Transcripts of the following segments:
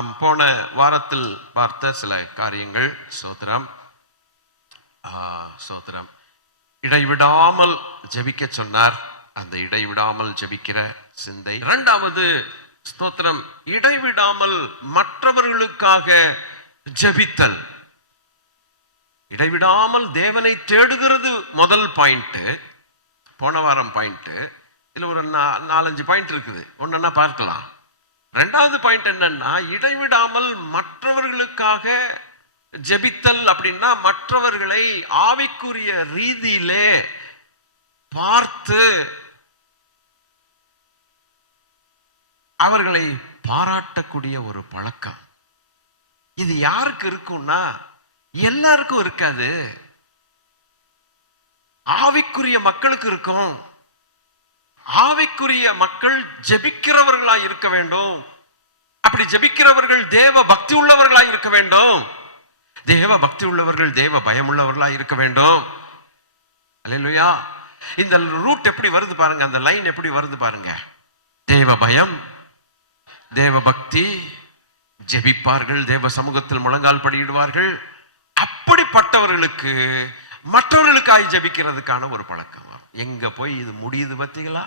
நாம் போன வாரத்தில் பார்த்த சில காரியங்கள். ஸ்தோத்திரம், ஸ்தோத்திரம். இடைவிடாமல் ஜெபிக்க சொன்னார். அந்த இடைவிடாமல் ஜெபிக்கிற சிந்தை. இரண்டாவது, ஸ்தோத்திரம், இடைவிடாமல் மற்றவர்களுக்காக ஜெபித்தல். இடைவிடாமல் தேவனை தேடுகிறது முதல் பாயிண்ட். போன வாரம் பாயிண்ட். இதுல ஒரு 4-5 பாயிண்ட் இருக்குது. ஒன்னா பார்க்கலாம். ரெண்டாவது பாயிண்ட் என்னன்னா, இடைவிடாமல் மற்றவர்களுக்காக ஜெபித்தல். அப்படின்னா மற்றவர்களை ஆவிக்குரிய ரீதியிலே பார்த்து அவர்களை பாராட்டக்கூடிய ஒரு பழக்கம். இது யாருக்கு இருக்கும்னா, எல்லாருக்கும் இருக்காது. ஆவிக்குரிய மக்களுக்கு இருக்கும். ஆவிக்குரிய மக்கள் ஜெபிக்கிறவர்களாய் இருக்க வேண்டும். அப்படி ஜெபிக்கிறவர்கள் தேவ பக்தி உள்ளவர்களாய் இருக்க வேண்டும். தேவ பக்தி உள்ளவர்கள் தேவ பயம் உள்ளவர்களாய் இருக்க வேண்டும். அல்லேலூயா. இந்த ரூட் எப்படி வருது பாருங்க, அந்த லைன் எப்படி வருது பாருங்க. தேவ பயம், தேவ பக்தி, ஜெபிப்பார்கள், தேவ சமூகத்தில் முழங்கால் படியிடுவார்கள். அப்படிப்பட்டவர்களுக்கு மற்றவர்களுக்காய் ஜெபிக்கிறதுக்கான ஒரு பழக்கம். எங்க போய் இது முடியுது பார்த்தீங்களா?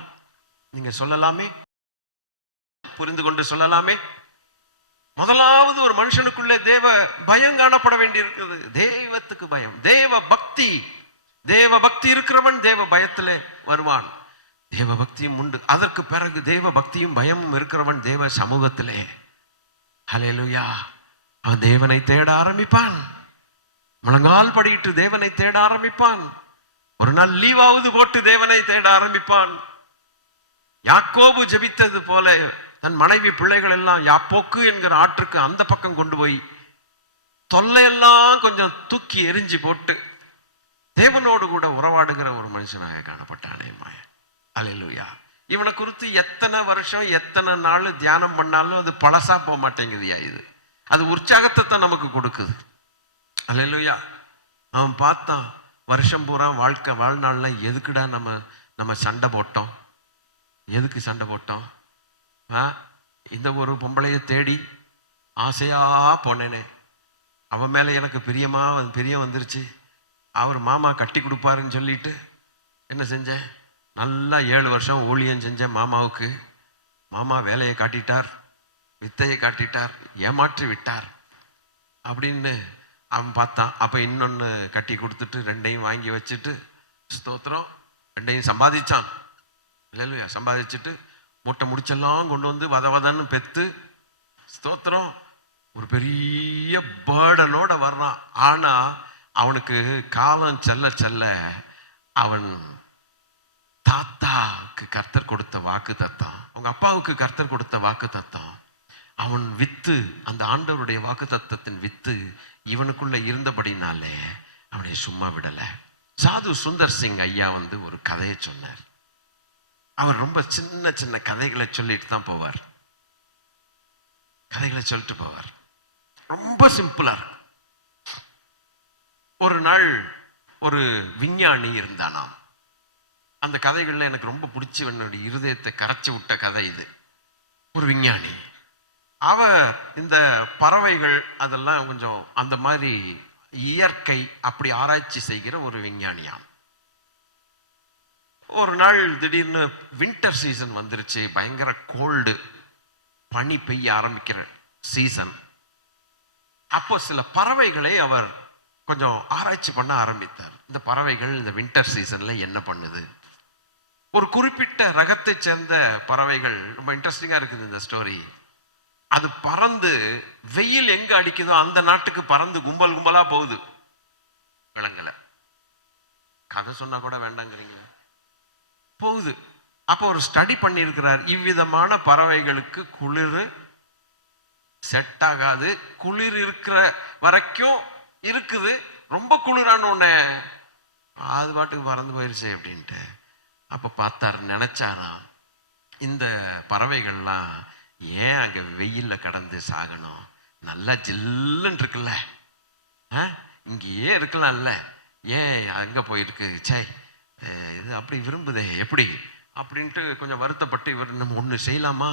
நீங்க சொல்லலாமே, புரிந்து கொண்டு சொல்லலாமே. முதலாவது ஒரு மனுஷனுக்குள்ளே தேவ பயம் காணப்பட வேண்டி இருக்குது. தெய்வத்துக்கு பயம், தேவ பக்தி. தேவ பக்தி இருக்கிறவன் தேவ பயத்திலே வருவான். தேவ பக்தியும் உண்டு. அதற்கு பிறகு தேவ பக்தியும் பயமும் இருக்கிறவன் தேவ சமூகத்திலே, ஹல்லேலூயா, அவன் தேவனை தேட ஆரம்பிப்பான். முழங்கால் படியிட்டு தேவனை தேட ஆரம்பிப்பான். ஒரு நாள் லீவாவது போட்டு தேவனை தேட ஆரம்பிப்பான். யாக்கோபு ஜெபித்தது போல தன் மனைவி பிள்ளைகள் எல்லாம் யாப்போக்கு என்கிற ஆற்றுக்கு அந்த பக்கம் கொண்டு போய் தொல்லையெல்லாம் கொஞ்சம் தூக்கி எரிஞ்சு போட்டு தேவனோடு கூட உறவாடுகிற ஒரு மனுஷனாக காணப்பட்டானே. அல்லேலூயா. இவனை குறித்து எத்தனை வருஷம் எத்தனை நாள் தியானம் பண்ணாலும் அது பழசா போக மாட்டேங்குதுயா. இது அது உற்சாகத்தை தான் நமக்கு கொடுக்குது. அல்லேலூயா. அவன் பார்த்தான், வருஷம் பூரா வாழ்நாள்ல எதுக்குடா நம்ம சண்டை போட்டோம்? எதுக்கு சண்டை போட்டோம்? இந்த ஒரு பொம்பளையை தேடி ஆசையா போனேனே, அவன் மேல எனக்கு பிரியம் வந்துருச்சு. அவர் மாமா கட்டி கொடுப்பாருன்னு சொல்லிட்டு என்ன செஞ்சேன்? நல்லா 7 வருஷம் ஊழியம் செஞ்சேன் மாமாவுக்கு. மாமா வேலையை காட்டிட்டார், வித்தையை காட்டிட்டார், ஏமாற்றி விட்டார் அப்படின்னு அவன் பார்த்தான். அப்போ இன்னொன்று கட்டி கொடுத்துட்டு 2ஐயும் வாங்கி வச்சுட்டு, ஸ்தோத்திரம், 2ஐயும் சம்பாதிச்சான். இல்லையா? சம்பாதிச்சுட்டு மூட்டை முடிச்செல்லாம் கொண்டு வந்து வதன்னு பெத்து, ஸ்தோத்திரம், ஒரு பெரிய பேர்டனோட வர்றான். ஆனால் அவனுக்கு காலம் செல்ல செல்ல அவன் தாத்தாவுக்கு கர்த்தர் கொடுத்த வாக்கு தத்தம், அவங்க அப்பாவுக்கு கர்த்தர் கொடுத்த வாக்கு தத்தம், அவன் வித்து, அந்த ஆண்டவருடைய வாக்கு தத்தத்தின் வித்து இவனுக்குள்ள இருந்தபடினாலே அவனை சும்மா விடல. சாது சுந்தர் சிங் ஐயா ஒரு கதையை சொன்னார். அவர் ரொம்ப சின்ன சின்ன கதைகளை சொல்லிட்டு தான் போவார். கதைகளை சொல்லிட்டு போவார். ரொம்ப சிம்பிளா இருக்கும். ஒரு நாள் ஒரு விஞ்ஞானி இருந்தானாம். அந்த கதைகள்ல எனக்கு ரொம்ப பிடிச்சி என்னுடைய இருதயத்தை கரைச்சி விட்ட கதை இது. ஒரு விஞ்ஞானி, அவர் இந்த பறவைகள் அதெல்லாம் கொஞ்சம் அந்த மாதிரி இயற்கை அப்படி ஆராய்ச்சி செய்கிற ஒரு விஞ்ஞானியாம். ஒரு நாள் திடீர்னு வின்டர் சீசன் வந்துருச்சு. பயங்கர கோல்டு, பனி பெய்ய ஆரம்பிக்கிற சீசன். அப்போ சில பறவைகளை அவர் கொஞ்சம் ஆராய்ச்சி பண்ண ஆரம்பித்தார். இந்த பறவைகள் இந்த வின்டர் சீசன்ல என்ன பண்ணுது? ஒரு குறிப்பிட்ட ரகத்தை சேர்ந்த பறவைகள், ரொம்ப இன்ட்ரெஸ்டிங்கா இருக்குது இந்த ஸ்டோரி. அது பறந்து வெயில் எங்க அடிக்குதோ அந்த நாட்டுக்கு பறந்து கும்பல் கும்பலா போகுது. விலங்குல கதை சொன்னா கூட வேண்டாங்கிறீங்களா? போகுது. அப்போ ஒரு ஸ்டடி பண்ணியிருக்கிறார். இவ்விதமான பறவைகளுக்கு குளிர் செட் ஆகாது. குளிர் இருக்கிற வரைக்கும் இருக்குது. ரொம்ப குளிரான உடனே அது பாட்டுக்கு பறந்து போயிருச்சு அப்படின்ட்டு. அப்போ பார்த்தார், நினைச்சாராம், இந்த பறவைகள்லாம் ஏன் அங்கே வெயிலில் கடந்து சாகணும்? நல்லா ஜில்லுன்னு இருக்குல்ல, இங்கேயே இருக்கலாம்ல, ஏன் அங்கே போயிருக்கு? சே, இது அப்படி விரும்புதே எப்படி அப்படின்ட்டு கொஞ்சம் வருத்தப்பட்டு, இவர் நம்ம ஒன்று செய்யலாமா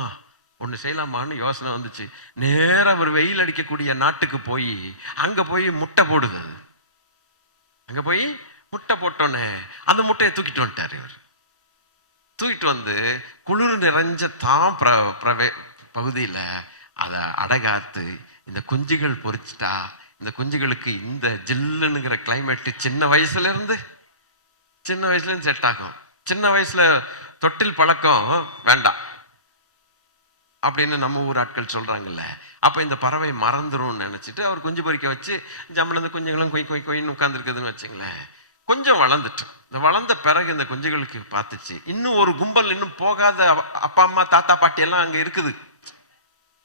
ஒன்று செய்யலாமான்னு யோசனை வந்துச்சு. நேராக ஒரு வெயில் அடிக்கக்கூடிய நாட்டுக்கு போய் அங்கே போய் முட்டை போடுது. அது அங்கே போய் முட்டை போட்டோன்னே அந்த முட்டையை தூக்கிட்டு வந்துட்டார். இவர் தூக்கிட்டு வந்து குளிர் நிறைஞ்ச தான் பகுதியில் அதை அடகாத்து இந்த குஞ்சுகள் பொறிச்சிட்டா இந்த குஞ்சுகளுக்கு இந்த ஜில்லுங்கிற கிளைமேட்டு சின்ன வயசுலேருந்து செட் ஆகும். சின்ன வயசுல தொட்டில் பழக்கம் வேண்டாம் அப்படின்னு நம்ம ஊர் ஆட்கள் சொல்றாங்கல்ல. அப்ப இந்த பறவை மறந்துடும் நினைச்சிட்டு அவர் குஞ்சு பொறிக்க வச்சு ஜம்மளந்து குஞ்சுகளும் கொயின்னு உட்கார்ந்துருக்குதுன்னு வச்சுங்களேன். கொஞ்சம் வளர்ந்துட்டு இந்த வளர்ந்த பிறகு இந்த குஞ்சுகளுக்கு பார்த்துச்சு, இன்னும் ஒரு கும்பல் இன்னும் போகாத அப்பா அம்மா தாத்தா பாட்டி எல்லாம் அங்க இருக்குது,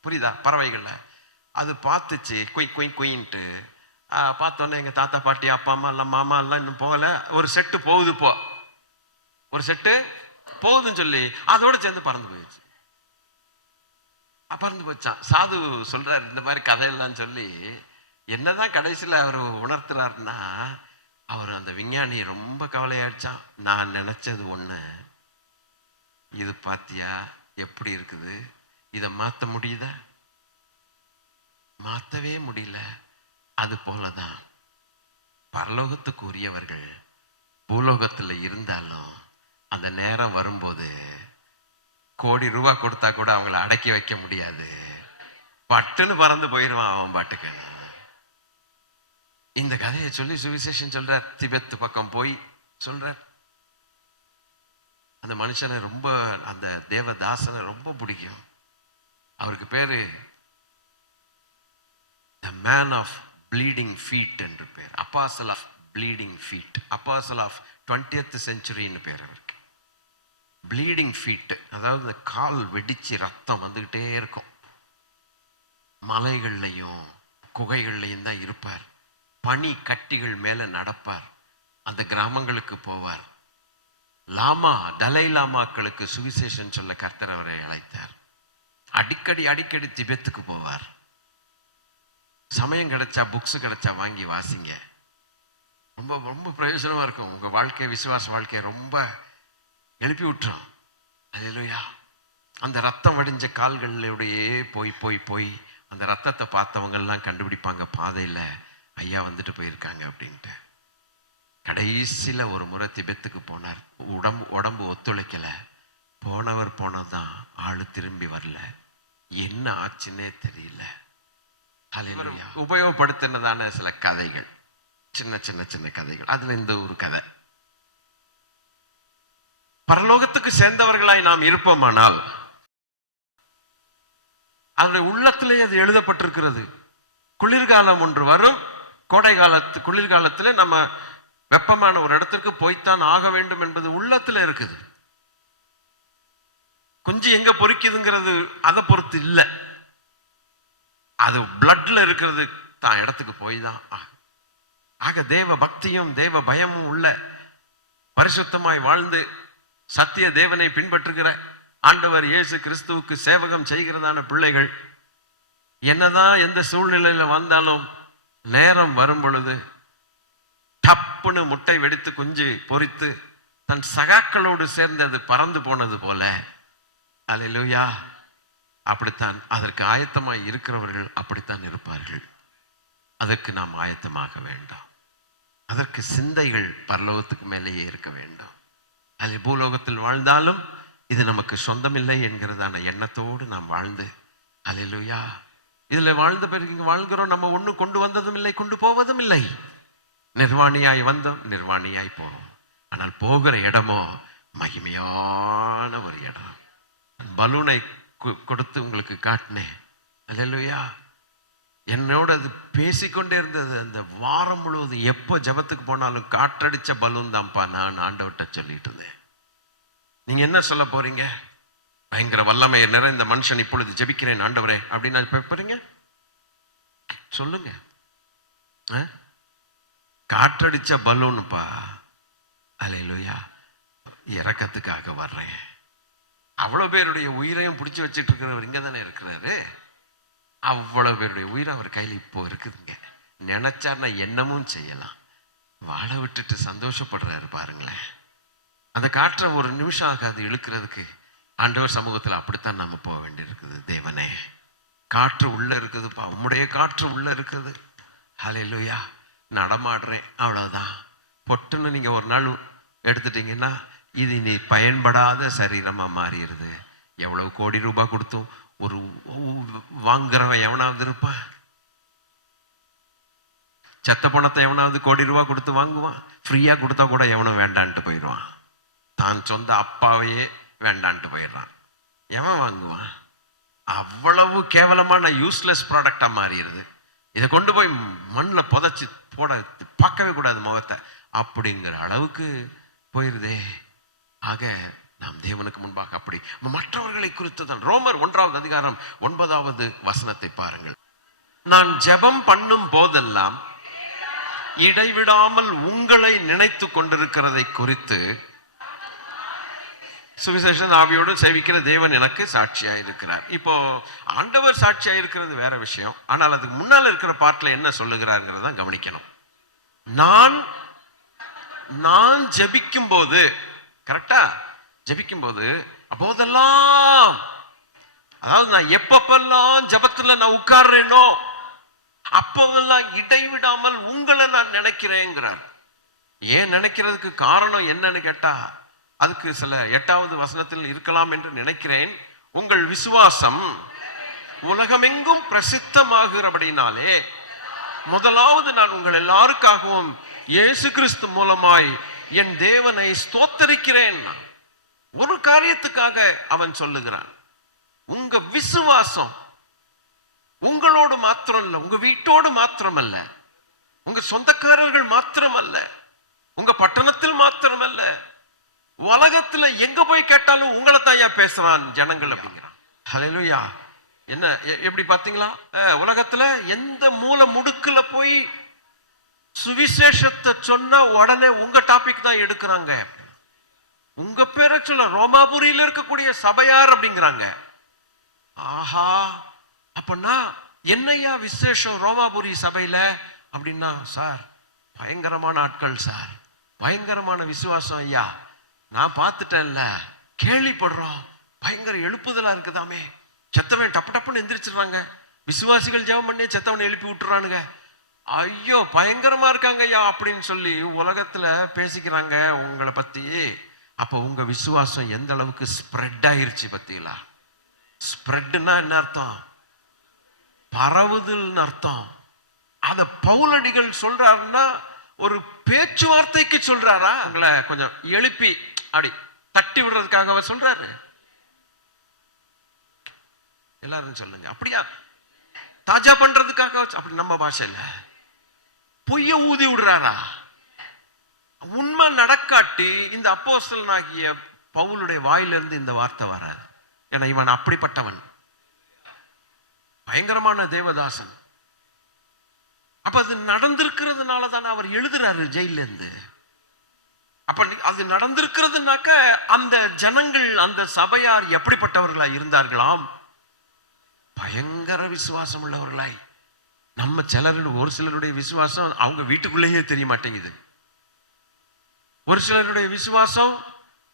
புரியுதா, பறவைகள்ல. அது பார்த்துச்சு கொயின்ட்டு பார்த்தோன்னே எங்க தாத்தா பாட்டி அப்பா அம்மா எல்லாம் மாமா எல்லாம் இன்னும் போகல, ஒரு செட்டு போகுதுன்னு சொல்லி அதோட சேர்ந்து பறந்து போயிடுச்சு. பறந்து போச்சான். சாது சொல்றாரு இந்த மாதிரி கதையெல்லாம் சொல்லி என்னதான் கடைசியில் அவர் உணர்த்துறாருன்னா, அவர் அந்த விஞ்ஞானி ரொம்ப கவலையாயிடுச்சான். நான் நினைச்சது ஒண்ணு, இது பாத்தியா எப்படி இருக்குது, இதை மாத்த முடியுதா? மாத்தவே முடியல. அது போலதான் பரலோகத்துக்கு உரியவர்கள் பூலோகத்துல இருந்தாலும் அந்த நேரம் வரும்போது கோடி ரூபாய் கொடுத்தா கூட அவங்கள அடக்கி வைக்க முடியாது. பட்டுன்னு பறந்து போயிடுவான் அவன் பாட்டுக்கு. இந்த கதையை சொல்லி சுவிசேஷன் சொல்றார். திபெத் பக்கம் போய் சொல்றார். அந்த மனுஷனை ரொம்ப, அந்த தேவதாசனை ரொம்ப பிடிக்கும். அவருக்கு பேரு the man of bleeding feet என்று பேர். apostle of bleeding feet, apostle of 20th century ன்னு பேர் அவருக்கு. bleeding feet அதாவது கால் வெடிச்சு ரத்தம் வந்துகிட்டே இருக்கும். மலைகள்லையும் குகைகள்லையும் தான் இருப்பார். பனி கட்டிகள் மேல நடப்பார். அந்த கிராமங்களுக்கு போவார். டலை லாமாக்களுக்கு சுவிசேஷன் சொல்ல கர்த்தர் அவரை அழைத்தார். அடிக்கடி திபெத்துக்கு போவார். சமயம் கிடைச்சா புக்ஸ் கிடைச்சா வாங்கி வாசிங்க, ரொம்ப ரொம்ப பிரயோஜனமா இருக்கும். உங்க வாழ்க்கை, விசுவாச வாழ்க்கையை ரொம்ப எழுப்பி விட்டுரும். அல்லேலூயா. அந்த ரத்தம் வடிஞ்ச கால்களிலேயே போய் அந்த ரத்தத்தை பார்த்தவங்க எல்லாம் கண்டுபிடிப்பாங்க பாதையில ஐயா வந்துட்டு போயிருக்காங்க அப்படின்ட்டு. கடைசியில ஒரு முறை திபெத்துக்கு போனார். உடம்பு ஒத்துழைக்கல. போனவர் போனதான் ஆளு திரும்பி வரல. என்ன ஆச்சுன்னே தெரியல. உபயோகப்படுத்தினதான சில கதைகள், சின்ன கதைகள். அதுல இந்த ஒரு கதை. பரலோகத்துக்கு சேர்ந்தவர்களாய் நாம் இருப்போமானால் அதனுடைய உள்ளத்திலே அது எழுதப்பட்டிருக்கிறது. குளிர்காலம் ஒன்று வரும். குளிர்காலத்துல நம்ம வெப்பமான ஒரு இடத்திற்கு போய்த்தான் ஆக வேண்டும் என்பது உள்ளத்துல இருக்குது. குஞ்சு எங்க பொறிக்குதுங்கிறது அதை பொறுத்து இல்லை, அது பிளட்ல இருக்கிறது தான் இடத்துக்கு போய் தான் ஆக தேவ பக்தியும் தேவ பயமும் உள்ள பரிசுத்தமாய் வாழ்ந்து சத்திய தேவனை பின்பற்றுகிற ஆண்டவர் இயேசு கிறிஸ்துவுக்கு சேவகம் செய்கிறதான பிள்ளைகள் என்னதான் எந்த சூழ்நிலையில வந்தாலும் நேரம் வரும் பொழுது டப்புன்னு முட்டை வெடித்து குஞ்சு பொறித்து தன் சகாக்களோடு சேர்ந்து அது பறந்து போனது போல, அல்லேலூயா, அப்படித்தான் அதற்கு ஆயத்தமாய் இருக்கிறவர்கள் அப்படித்தான் இருப்பார்கள். அதற்கு நாம் ஆயத்தமாக வேண்டாம். அதற்கு சிந்தைகள் பரலோகத்துக்கு மேலேயே இருக்க வேண்டும். அது பூலோகத்தில் வாழ்ந்தாலும் இது நமக்கு சொந்தமில்லை என்கிறதான எண்ணத்தோடு நாம் வாழ்ந்து, அல்லேலூயா, இதுல வாழ்ந்த பிறகு இங்க வாழ்கிறோம். நம்ம ஒன்றும் கொண்டு வந்ததும் இல்லை, கொண்டு போவதும் இல்லை. நிர்வாணியாய் வந்தோம், நிர்வாணியாய் போவோம். ஆனால் போகிற இடமோ மகிமையான ஒரு இடம். பலூனை கொடுத்து உங்களுக்கு காட்டினேன். அல்லேலூயா. என்னோட அது பேசிக்கொண்டே இருந்தது. அந்த வாரம் முழுவதும் எப்போ ஜபத்துக்கு போனாலும் காற்றடிச்ச பலூன் தான்ப்பா நான் ஆண்டவர்கிட்ட சொல்லிட்டு இருந்தேன். நீங்க என்ன சொல்ல போறீங்க? பயங்கர வல்லமை நிறைந்த மனுஷன் இப்பொழுது ஜெபிக்கிறேன் ஆண்டவரே அப்படின்னு போறீங்க, சொல்லுங்க. காற்றடிச்ச பலூன்ப்பா. அல்லேலூயா. இரக்கத்துக்காக வர்றேன். அவ்வளவு பேருடைய உயிரையும் பிடிச்சி வச்சிட்டு இருக்கிறவர் இங்க தானே இருக்கிறாரு. அவ்வளவு பேருடைய உயிர் அவர் கையில் இப்போ இருக்குதுங்க. நினைச்சார்னா என்னமும் செய்யலாம். வாழ விட்டுட்டு சந்தோஷப்படுறாரு பாருங்களேன். அந்த காற்றை ஒரு நிமிஷம் ஆகாது இழுக்கிறதுக்கு. ஆண்டவர் சமூகத்தில் அப்படித்தான் நம்ம போக வேண்டியிருக்குது. தேவனே, காற்று உள்ள இருக்குதுப்பா, உம்முடைய காற்று உள்ள இருக்குது. ஹல்லேலூயா. நடமாடுறேன், அவ்வளவுதான். பொட்டுன்னு நீங்க ஒரு நாள் எடுத்துட்டீங்கன்னா இது நீ பயன்படாத சரீரமா மாறிடுது. எவ்வளவு கோடி ரூபாய் கொடுத்தும் ஒரு வாங்குறவன் எவனாவது இருப்பான்? செத்த பணத்தை எவனாவது கோடி ரூபாய் கொடுத்து வாங்குவான்? ஃப்ரீயா கொடுத்தா கூட எவனும் வேண்டான்ட்டு போயிடுவான். தான் சொந்த அப்பாவையே வேண்டான்ட்டு போயிடுறான். எவன் வாங்குவான்? அவ்வளவு கேவலமான யூஸ்லெஸ் ப்ராடக்டா மாறிடுது. இதை கொண்டு போய் மண்ணில் புதைச்சி போட பார்க்கவே கூடாது முகத்தை, அப்படிங்கிற அளவுக்கு போயிருதே. ஆக நாம் தேவனுக்கு முன்பாக அப்படி மற்றவர்களை குறித்து தான். ரோமர் 1வது அதிகாரம் 9வது வசனத்தை பாருங்கள். நான் ஜெபம் பண்ணும் போதெல்லாம் இடைவிடாமல் உங்களை நினைத்து கொண்டிருக்கிறதை குறித்து சுவிசேஷ ஆவியோடு சேவிக்கிற தேவன் எனக்கு சாட்சியா இருக்கிறார். இப்போ ஆண்டவர் சாட்சியா இருக்கிறது வேற விஷயம். ஆனால் அதுக்கு முன்னால் இருக்கிற பாட்டில் என்ன சொல்லுகிறாருங்கிறத கவனிக்கணும். நான் ஜெபிக்கும் போது, கரெக்டா, ஜெபிக்கும் போது அப்போதெல்லாம், அதாவது நான் எப்பப்பெல்லாம் ஜெபத்துல நான் உட்கார்றேனோ அப்போதெல்லாம் இடைவிடாமல் உங்களை நான் நினைக்கிறேங்கிறார். ஏன் நினைக்கிறதுக்கு காரணம் என்னன்னு கேட்டா, அதுக்கு சில 8வது வசனத்தில் இருக்கலாம் என்று நினைக்கிறேன். உங்கள் விசுவாசம் உலகமெங்கும் பிரசித்தமாகிறபடினாலே முதலாவது நான் உங்கள் எல்லாருக்காகவும் இயேசு கிறிஸ்து மூலமாய் என் தேவனை ஸ்தோத்தரிக்கிறேன். ஒரு காரியத்துக்காக அவன் சொல்லுகிறான். உங்க விசுவாசம் உங்களோடு மாத்திரம் இல்ல, உங்க வீட்டோடு மாத்திரமல்ல, உங்க சொந்தக்காரர்கள் மாத்திரமல்ல, உங்க பட்டணத்தில் மாத்திரமல்ல, உலகத்துல எங்க போய் கேட்டாலும் உங்களை தாயா பேசுறான் ஜனங்கள் அப்படிங்கிறான். ஹல்லேலூயா. என்ன எப்படி பாத்தீங்களா? உலகத்துல எந்த மூலை முடுக்குல போய் சுவிசேஷத்தை சொன்னா உடனே உங்க டாபிக் தான் எடுக்கிறாங்க. உங்க பேரை சொல்ல ரோமாபுரியில இருக்கக்கூடிய சபையார் அப்படிங்கிறாங்க. ஆஹா, அப்படின்னா என்னையா விசேஷம் ரோமாபுரி சபையில அப்படின்னா, சார் பயங்கரமான ஆட்கள் சார், பயங்கரமான விசுவாசம் ஐயா, நான் பார்த்துட்டேன்ல, கேள்விப்படுறோம், பயங்கர எழுப்புதலா இருக்குதாமே, செத்தவன் டப்பு டப்புன்னு எந்திரிச்சிடுறாங்க, விசுவாசிகள் ஜெபம் பண்ணி செத்தவனை எழுப்பி விட்டுறானுங்க, ஐயோ பயங்கரமா இருக்காங்க ஐயா அப்படின்னு சொல்லி உலகத்துல பேசிக்கிறாங்க உங்களை பத்தி. அப்ப உங்க விசுவாசம் எந்த அளவுக்கு ஸ்ப்ரெட் ஆயிருச்சு பத்தீங்களா? ஸ்ப்ரெட்னா என்ன அர்த்தம்? பரவுதல் அர்த்தம். அத பவுலடிகள் சொல்றாருன்னா ஒரு பேச்சுவார்த்தைக்கு சொல்றாரா? உங்களை கொஞ்சம் எழுப்பி அப்படி தட்டி விடுறதுக்காக அவர் சொல்றாரு. எல்லாரும் சொல்லுங்க, அப்படியா? தாஜா பண்றதுக்காக அப்படி நம்ம பாஷையில பொய்ய ஊதி விடுறாரா? உண்மை நடக்காட்டி இந்த அப்போஸ்தலனாகிய பவுலுடைய வாயிலிருந்து இந்த வார்த்தை வராது. ஏன்னா இவன் அப்படிப்பட்டவன், பயங்கரமான தேவதாசன். அப்ப அது நடந்திருக்கிறதுனால தானே அவர் எழுதுறாரு ஜெயில இருந்து. அப்ப அது நடந்திருக்கிறதுனாக்க அந்த ஜனங்கள், அந்த சபையார் எப்படிப்பட்டவர்களா இருந்தார்களாம்? பயங்கர விசுவாசம் உள்ளவர்களாய். நம்ம ஒரு சிலருடைய விசுவாசம் அவங்க வீட்டுக்குள்ளேயே தெரிய மாட்டேங்குது. ஒரு சிலருடைய விசுவாசம்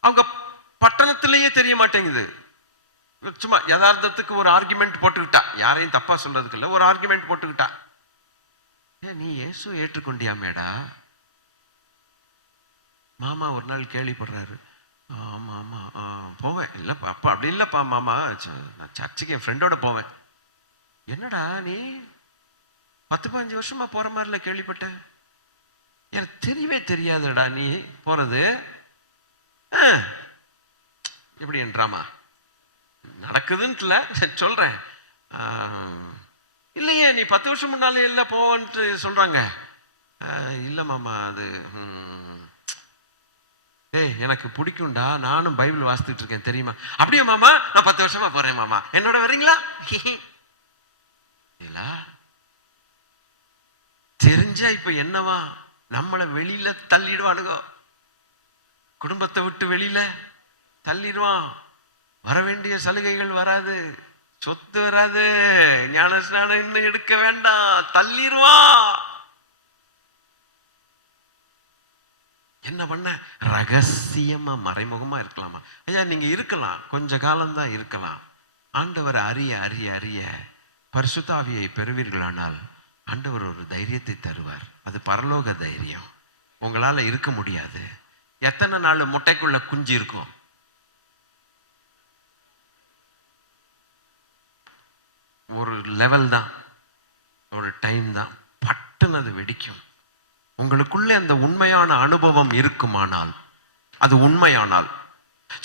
அவங்க பட்டணத்திலேயே தெரிய மாட்டேங்குது. சும்மா யதார்த்தத்துக்கு ஒரு ஆர்குமெண்ட் போட்டுக்கிட்டா, யாரையும் தப்பா சொல்றதுக்கு இல்லை, ஒரு ஆர்குமெண்ட் போட்டுக்கிட்டா, நீ இயேசு ஏற்றுக்கொண்டியாமேடா? மாமா ஒரு நாள் கேள்விப்படுறாரு, ஆமா ஆமா போவேன், இல்லப்பா அப்பா அப்படி இல்லப்பா மாமா, நான் சர்ச்சுக்கு என் ஃப்ரெண்டோட போவேன். என்னடா நீ 10-15 வருஷமா போற மாதிரில கேள்விப்பட்டேன், எனக்கு தெரியவே தெரியாதுடா நீ போறது. எப்படி என்றாமா நடக்குதுன்னு சொல்றேன். இல்லையே நீ 10 வருஷம் முன்னாலே இல்லை போவன்ட்டு சொல்றாங்க. இல்லை மாமா அது எனக்கு பிடிக்கும்டா, நானும் பைபிள் வாசித்துட்டு இருக்கேன் தெரியுமா? அப்படியே மாமா, நான் 10 வருஷமா போறேன் மாமா, என்னோட வர்றீங்களா? தெரிஞ்சா இப்ப என்னவா, நம்மளை வெளியில தள்ளிடுவானுங்க, குடும்பத்தை விட்டு வெளியில தள்ளிடுவான், வர வேண்டிய சலுகைகள் வராது, சொத்து வராது, ஞானஸ்நானம் இன்னும் எடுக்க வேண்டாம், தள்ளிடுவான். என்ன பண்ண? ரகசியமா மறைமுகமா இருக்கலாமா? ஐயா நீங்க இருக்கலாம், கொஞ்ச காலம்தான் இருக்கலாம். ஆண்டவர் அறிய அறிய அறிய பரிசுத்த ஆவியை பெறுவீர்களானால் ஆண்டவர் ஒரு தைரியத்தை தருவார். அது பரலோக தைரியம். உங்களால இருக்க முடியாது. எத்தனை நாள் முட்டைக்குள்ள குஞ்சு இருக்கும்? ஒரு லெவல் தான், ஒரு டைம் தான், பட்டுன்னு அது வெடிக்கும். உங்களுக்குள்ளே அந்த உண்மையான அனுபவம் இருக்குமானால், அது உண்மையானால்,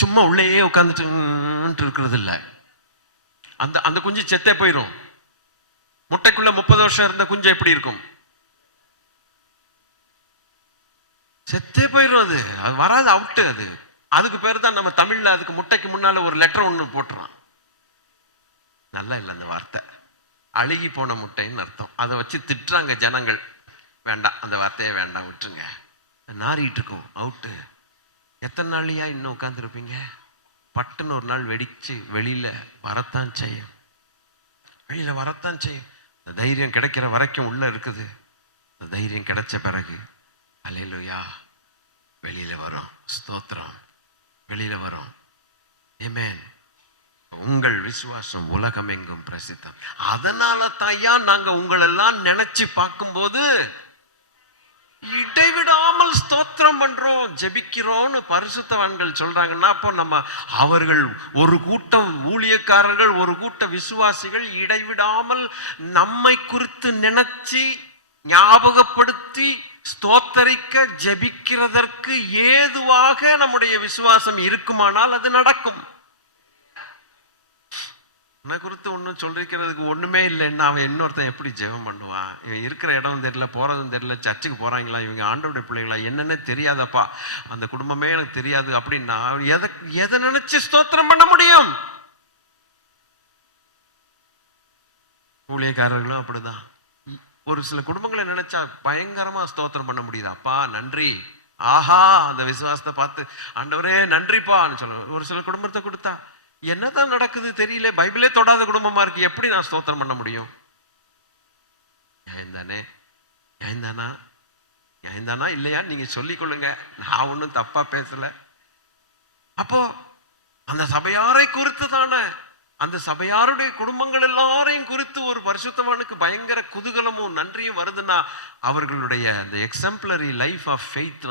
சும்மா உள்ளேயே உட்கார்ந்துட்டு இருக்கிறது இல்லை. அந்த அந்த குஞ்சு செத்தே போயிடும். முட்டைக்குள்ள 30 வருஷம் இருந்த குஞ்சு எப்படி இருக்கும்? செத்தே போயிடும். அது அது வராது, அவுட்டு. அதுக்கு பேர் தான் நம்ம தமிழ்ல அதுக்கு முட்டைக்கு முன்னால ஒரு லெட்டர் ஒன்று போட்டுறான். நல்லா இல்லை அந்த வார்த்தை, அழுகி போன முட்டைன்னு அர்த்தம். அதை வச்சு திட்டுறாங்க ஜனங்கள். வேண்டாம், அந்த வார்த்தையே வேண்டாம், விட்டுருங்க. நாறிட்டு இருக்கும், அவுட்டு. எத்தனை நாளையா இன்னும் உட்காந்துருப்பீங்க? பட்டுன்னு ஒரு நாள் வெடிச்சு வெளியில வரத்தான் செய்யும். வெளியில வரத்தான் செய்யும். இந்த தைரியம் கிடைக்கிற வரைக்கும் உள்ள இருக்குது. இந்த தைரியம் கிடைச்ச பிறகு அல்லேலூயா வெளியில வரும். ஸ்தோத்திரம், வெளியில வரும். ஆமென். உங்கள் விசுவாசம் உலகம் எங்கும் பிரசித்தம். அதனால தாயா நாங்க உங்களெல்லாம் நினைச்சு பார்க்கும்போது இடைவிடாமல் ஸ்தோத்திரம் பண்றோம், ஜெபிக்கிறோம்னு பரிசுத்தவான்கள் சொல்றாங்கன்னா, அப்போ நம்ம அவர்கள் ஒரு கூட்டம் ஊழியக்காரர்கள், ஒரு கூட்ட விசுவாசிகள் இடைவிடாமல் நம்மை குறித்து நினைச்சு ஞாபகப்படுத்தி ஸ்தோத்தரிக்க ஜெபிக்கிறதற்கு ஏதுவாக நம்முடைய விசுவாசம் இருக்குமானால் அது நடக்கும். என்னை குறித்து ஒன்றும் சொல்லிக்கிறதுக்கு ஒன்றுமே இல்லைன்னா அவன் இன்னொருத்தன் எப்படி ஜெபம் பண்ணுவான்? இவன் இருக்கிற இடம் தெரியல, போகிறதும் தெரியல, சர்ச்சுக்கு போகிறாங்களா, இவங்க ஆண்டவருடைய பிள்ளைங்களா என்னென்ன தெரியாதப்பா, அந்த குடும்பமே எனக்கு தெரியாது அப்படின்னா எதை நினைச்சு ஸ்தோத்திரம் பண்ண முடியும்? ஊழியக்காரர்களும் அப்படிதான். ஒரு சில குடும்பங்களை நினைச்சா பயங்கரமா ஸ்தோத்திரம் பண்ண முடியுது. அப்பா நன்றி, ஆஹா அந்த விசுவாசத்தை பார்த்து ஆண்டவரே நன்றிப்பான்னு சொல்லுவேன். ஒரு சில குடும்பத்தை கொடுத்தா என்னதான் நடக்குது தெரியல, பைபிளே தொடாத குடும்பமா இருக்கு, எப்படி நான் ஸ்தோத்திரம் பண்ண முடியும்? நியாயம்தானே? நியாயம்தானா? நியாயம்தானா இல்லையா நீங்க சொல்லிக் கொள்ளுங்க, நான் ஒன்றும் தப்பா பேசல. அப்போ அந்த சபையாரை குறித்து தானே, அந்த சபையாருடைய குடும்பங்கள் எல்லாரையும் குறித்து ஒரு பரிசுத்தவானுக்கு பயங்கர குதூகலமும் நன்றியும் வருதுன்னா, அவர்களுடைய அந்த எக்ஸம்பிளரி லைஃப் ஆஃப் ஃபெய்த்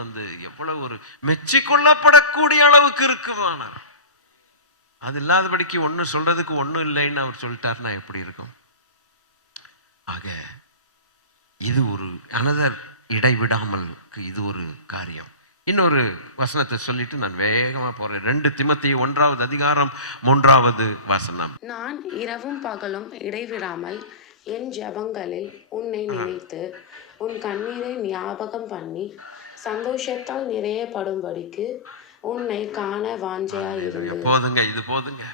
எவ்வளவு ஒரு மெச்சிக்கொள்ளப்படக்கூடிய அளவுக்கு இருக்குவானார். அது இல்லாதபடிக்கு ஒன்றும் சொல்றதுக்கு ஒன்றும் இல்லைன்னு அவர் சொல்லிட்டாருன்னா எப்படி இருக்கும்? ஆக இது ஒரு அனதர் இடைவிடாமல் இது ஒரு காரியம். இன்னொரு வசனத்தை சொல்லிட்டு நான் வேகமா போறேன். 2 திமோத்தேயு 1 அதிகாரம் 3 வசனம். நான் இரவும் பகலும் இடைவிடாமல் என் ஜெபங்களில் உன்னை நினைத்து உன் கண்ணீரை ஞாபகம் பண்ணி சந்தோஷத்தால் நிறையப்படும்படிக்கு உன்னை காண வாஞ்சையாயிருந்தேன். போதுங்க, இது போதுங்க.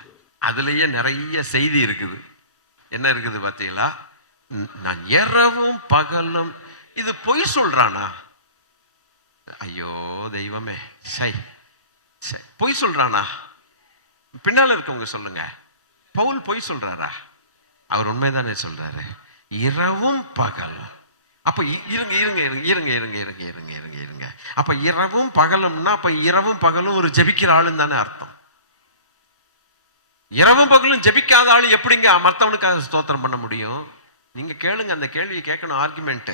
அதுலயே நிறைய செய்தி இருக்குது. என்ன இருக்குது பார்த்தீங்களா? நான் இரவும் பகலும், இது பொய் சொல்றானா? ஐயோ தெய்வமே, பொய் சொல்றானா? பின்னால இருக்கவங்க சொல்லுங்க, பவுல் பொய் சொல்றாரா? அவர் உண்மைதானே சொல்றாரு. இரவும் பகலும். அப்ப இருங்க இருங்க இருங்க இருங்க இருங்க இருங்க இருங்க இருங்க இருங்க அப்ப இரவும் பகலும்னா, அப்ப இரவும் பகலும் ஒரு ஜெபிக்கிற ஆளுன்னு தானே அர்த்தம். இரவும் பகலும் ஜெபிக்காத ஆளு எப்படிங்க மற்றவனுக்காக ஸ்தோத்திரம் பண்ண முடியும்? நீங்க கேளுங்க, அந்த கேள்வியை கேட்கணும். ஆர்குமெண்ட்.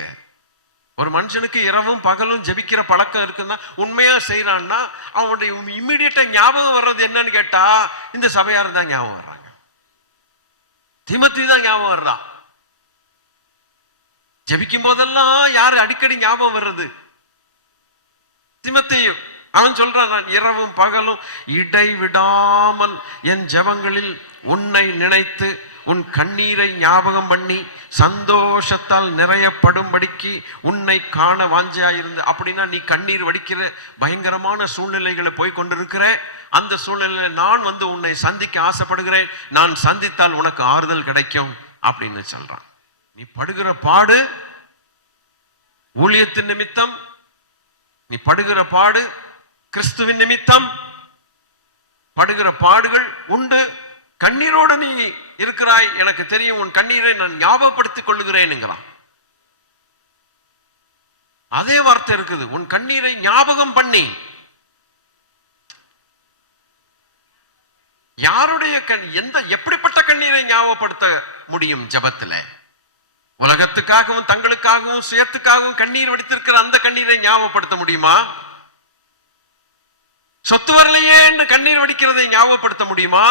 ஒரு மனுஷனுக்கு இரவும் பகலும் ஜெபிக்கிற பழக்கம் இருக்குன்னா, உண்மையா செய்யறான்னா, அவனுடைய இம்மிடியட்டா ஞாபகம் வர்றது என்னன்னு கேட்டா, இந்த சபையார் தான் ஞாபகம் வர்றாங்க, தீமோத்தேயு தான் ஞாபகம் வர்றான். ஜெபிக்கும் போதெல்லாம் யாரு அடிக்கடி ஞாபகம் வர்றது? தீமோத்தேயு. அவன் சொல்றான், நான் இரவும் பகலும் இடைவிடாமல் என் ஜெபங்களில் உன்னை நினைத்து உன் கண்ணீரை ஞாபகம் பண்ணி சந்தோஷத்தால் நிறையப்படும்படிக்கு உன்னை காண வாஞ்சையாயிருந்து. அப்படின்னா நீ கண்ணீர் வடிக்கிற பயங்கரமான சூழ்நிலைகளை போய் கொண்டிருக்கிற அந்த சூழ்நிலையில நான் உன்னை சந்திக்க ஆசைப்படுகிறேன். நான் சந்தித்தால் உனக்கு ஆறுதல் கிடைக்கும் அப்படின்னு சொல்றான். நீ படுகிற பாடு ஊழியத்தின் நிமித்தம், நீ படுகிற பாடு கிறிஸ்துவின் நிமித்தம், படுகிற பாடுகள் உண்டு. கண்ணீரோடு நீ இருக்கிறாய், எனக்கு தெரியும், உன் கண்ணீரை நான் ஞாபகப்படுத்திக் கொள்ளுகிறேன்ங்கிறான். அதே வார்த்தை இருக்குது, உன் கண்ணீரை ஞாபகம் பண்ணி. யாருடைய எப்படிப்பட்ட கண்ணீரை ஞாபகப்படுத்த முடியும் ஜெபத்துல? உலகத்துக்காகவும் தங்களுக்காகவும் சுயத்துக்காகவும் கண்ணீர் வடித்திருக்கிற அந்த கண்ணீரை ஞாபகப்படுத்த முடியுமா? சொத்து வரலையே என்று கண்ணீர் வடிக்கிறதை ஞாபகப்படுத்த முடியுமா?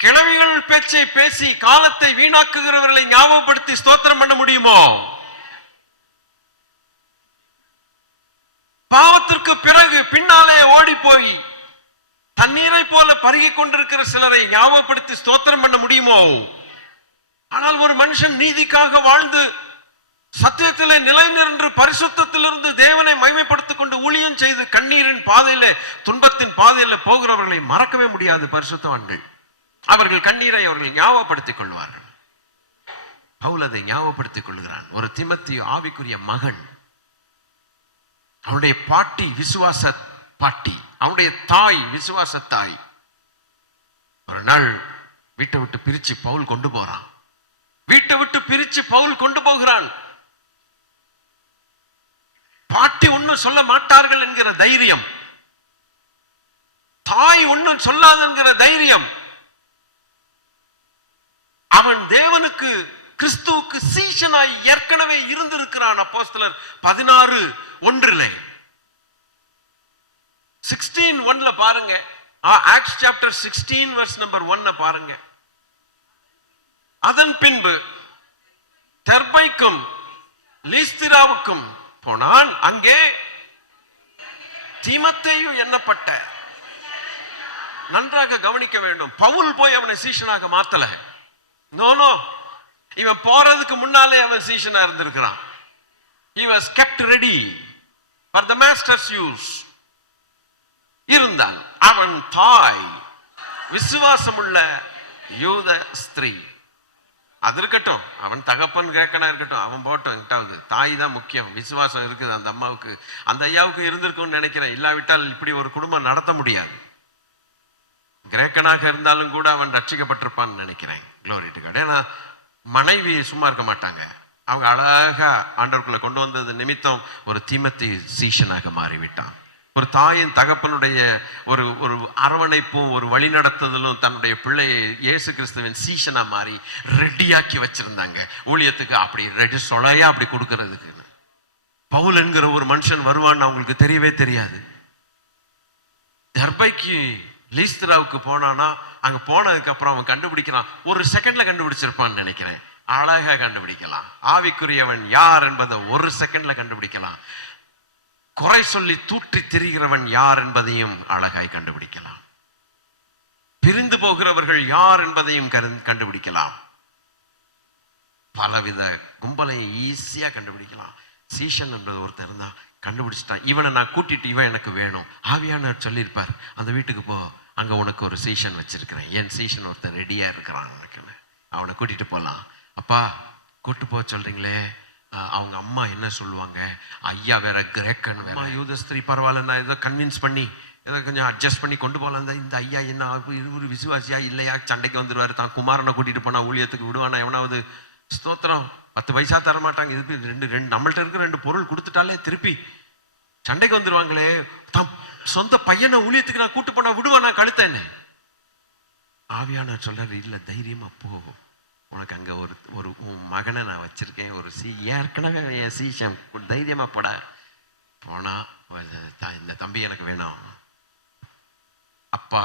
கிழவிகள் பேச்சை பேசி காலத்தை வீணாக்குகிறவர்களை ஞாபகப்படுத்தி ஸ்தோத்திரம் பண்ண முடியுமோ? பாவத்திற்கு பிறகு பின்னாலே ஓடி போய் தண்ணீரை போல பருகிக் கொண்டிருக்கிற சிலரை ஞாபகப்படுத்தி ஸ்தோத்திரம் பண்ண முடியுமோ? ஆனால் ஒரு மனுஷன் நீதிக்காக வாழ்ந்து சத்தியத்திலே நிலை நின்று பரிசுத்தத்திலிருந்து தேவனை மகிமைப்படுத்திக் கொண்டு ஊழியம் செய்து கண்ணீரின் பாதையில துன்பத்தின் பாதையில போகிறவர்களை மறக்கவே முடியாது பரிசுத்தவான்கள். அவர்கள் கண்ணீரை அவர்கள் ஞாபகப்படுத்திக் கொள்வார்கள். பவுல் அதை ஞாபகப்படுத்திக் கொள்கிறான். ஒரு தீமோத்தேயு ஆவிக்குரிய மகன், அவனுடைய பாட்டி விசுவாச பாட்டி, அவனுடைய தாய் விசுவாச தாய். ஒரு நாள் வீட்டை விட்டு பிரிச்சு பவுல் கொண்டு போறான். வீட்டை விட்டு பிரிச்சு பவுல் கொண்டு போகிறான். பாட்டி ஒன்னும் சொல்ல மாட்டார்கள் என்கிற தைரியம், தாய் ஒன்னும் சொல்லாது என்கிற தைரியம். அவன் தேவனுக்கு கிறிஸ்துவுக்கு சீஷனாய் ஏற்கனவே இருந்திருக்கிறான். அப்போஸ்தலர் 16:1 16:1 பாருங்க. ஆக்ட்ஸ் சாப்டர் 16 வெர்ஸ் நம்பர் 1 பாருங்க. அதன் பின்பு தெர்பைக்கும் லீஸ்திராவுக்கும் போனான். அங்கே தீமோத்தேயு எண்ணப்பட்ட. நன்றாக கவனிக்க வேண்டும், பவுல் போய் அவனை சீஷனாக மாத்தல. நோ, இவன் போறதுக்கு முன்னாலே அவன் சீஷனா இருந்திருக்கிறான். he was kept ready for the master's use. இருந்தான். அவன் தாய் விசுவாசமுள்ள யூத ஸ்திரீ. அது இருக்கட்டும், அவன் தகப்பன் கிரேக்கனா இருக்கட்டும், அவன் போட்டும். எட்டாவது தாய் தான் முக்கியம். விசுவாசம் இருக்குது அந்த அம்மாவுக்கு, அந்த ஐயாவுக்கு இருந்திருக்கும்னு நினைக்கிறேன். இல்லாவிட்டால் இப்படி ஒரு குடும்பம் நடத்த முடியாது. கிரேக்கனாக இருந்தாலும் கூட அவன் ரட்சிக்கப்பட்டிருப்பான்னு நினைக்கிறேன். Glory to God. ஏன்னா மனைவி சும்மா இருக்க மாட்டாங்க. அவங்க அழகா ஆண்டவர்களை கொண்டு வந்தது நிமித்தம் ஒரு தீமோத்தேயு சீஷனாக மாறிவிட்டான். ஒரு தாயின் தகப்பனுடைய ஒரு ஒரு அரவணைப்பும் ஒரு வழிநடத்துதலும் தன்னுடைய பிள்ளையை இயேசு கிறிஸ்துவின் சீஷனா மாறி ரெடியாக்கி வச்சிருந்தாங்க ஊழியத்துக்கு. அப்படி ரெடி சொலையா அப்படி கொடுக்கறதுக்கு. பவுல் என்கிற ஒரு மனுஷன் வருவான்னு அவங்களுக்கு தெரியவே தெரியாது. தர்பைக்கு லீஸ்திராவுக்கு போனானா, அங்க போனதுக்கு அப்புறம் அவன் கண்டுபிடிக்கிறான். ஒரு செகண்ட்ல கண்டுபிடிச்சிருப்பான்னு நினைக்கிறேன். அழகா கண்டுபிடிக்கலாம். ஆவிக்குரியவன் யார் என்பதை ஒரு செகண்ட்ல கண்டுபிடிக்கலாம். குறை சொல்லி தூற்றி திரிகிறவன் யார் என்பதையும் அழகாய் கண்டுபிடிக்கலாம். பிரிந்து போகிறவர்கள் யார் என்பதையும் கண்டுபிடிக்கலாம். பலவித கும்பலை ஈஸியா கண்டுபிடிக்கலாம். சீஷன் என்பது ஒருத்தர் இருந்தா கண்டுபிடிச்சிட்டான். இவனை நான் கூட்டிட்டு, இவன் எனக்கு வேணும். ஆவியானவர் சொல்லியிருப்பார், அந்த வீட்டுக்கு போ, அங்க உனக்கு ஒரு சீஷன் வச்சிருக்கிறேன். என் சீஷன் ஒருத்தர் ரெடியா இருக்கிறான், அவனை கூட்டிட்டு போலாம். அப்பா கூட்டு போக சொல்றீங்களே, அவங்க அம்மா என்ன சொல்லுவாங்க? ஐயா வேற கிரேக்கன், வேற யூத ஸ்திரீ. பரவாயில்ல, நான் ஏதோ கன்வின்ஸ் பண்ணி ஏதோ கொஞ்சம் அட்ஜஸ்ட் பண்ணி கொண்டு போகலாம். இந்த ஐயா என்ன ஒரு விசுவாசியா இல்லையா? சண்டைக்கு வந்துடுவாரு. தான் குமாரனை கூட்டிட்டு போனா ஊழியத்துக்கு விடுவானா எவனாவது? ஸ்தோத்திரம். 10 பைசா தரமாட்டாங்க. இது ரெண்டு நம்மள்ட்ட இருக்க 2 பொருள் கொடுத்துட்டாலே திருப்பி சண்டைக்கு வந்துடுவாங்களே. தான் சொந்த பையனை ஊழியத்துக்கு நான் கூட்டு போனா விடுவானா கழுத்த என்ன? ஆவியான சொல்றாரு, இல்ல தைரியமா போ, உனக்கு அங்க ஒரு மகனை நான் வச்சிருக்கேன், ஒரு ஏற்கனவே என் சீஷன், தைரியமா போடா. போனா இந்த தம்பி எனக்கு வேணும். அப்பா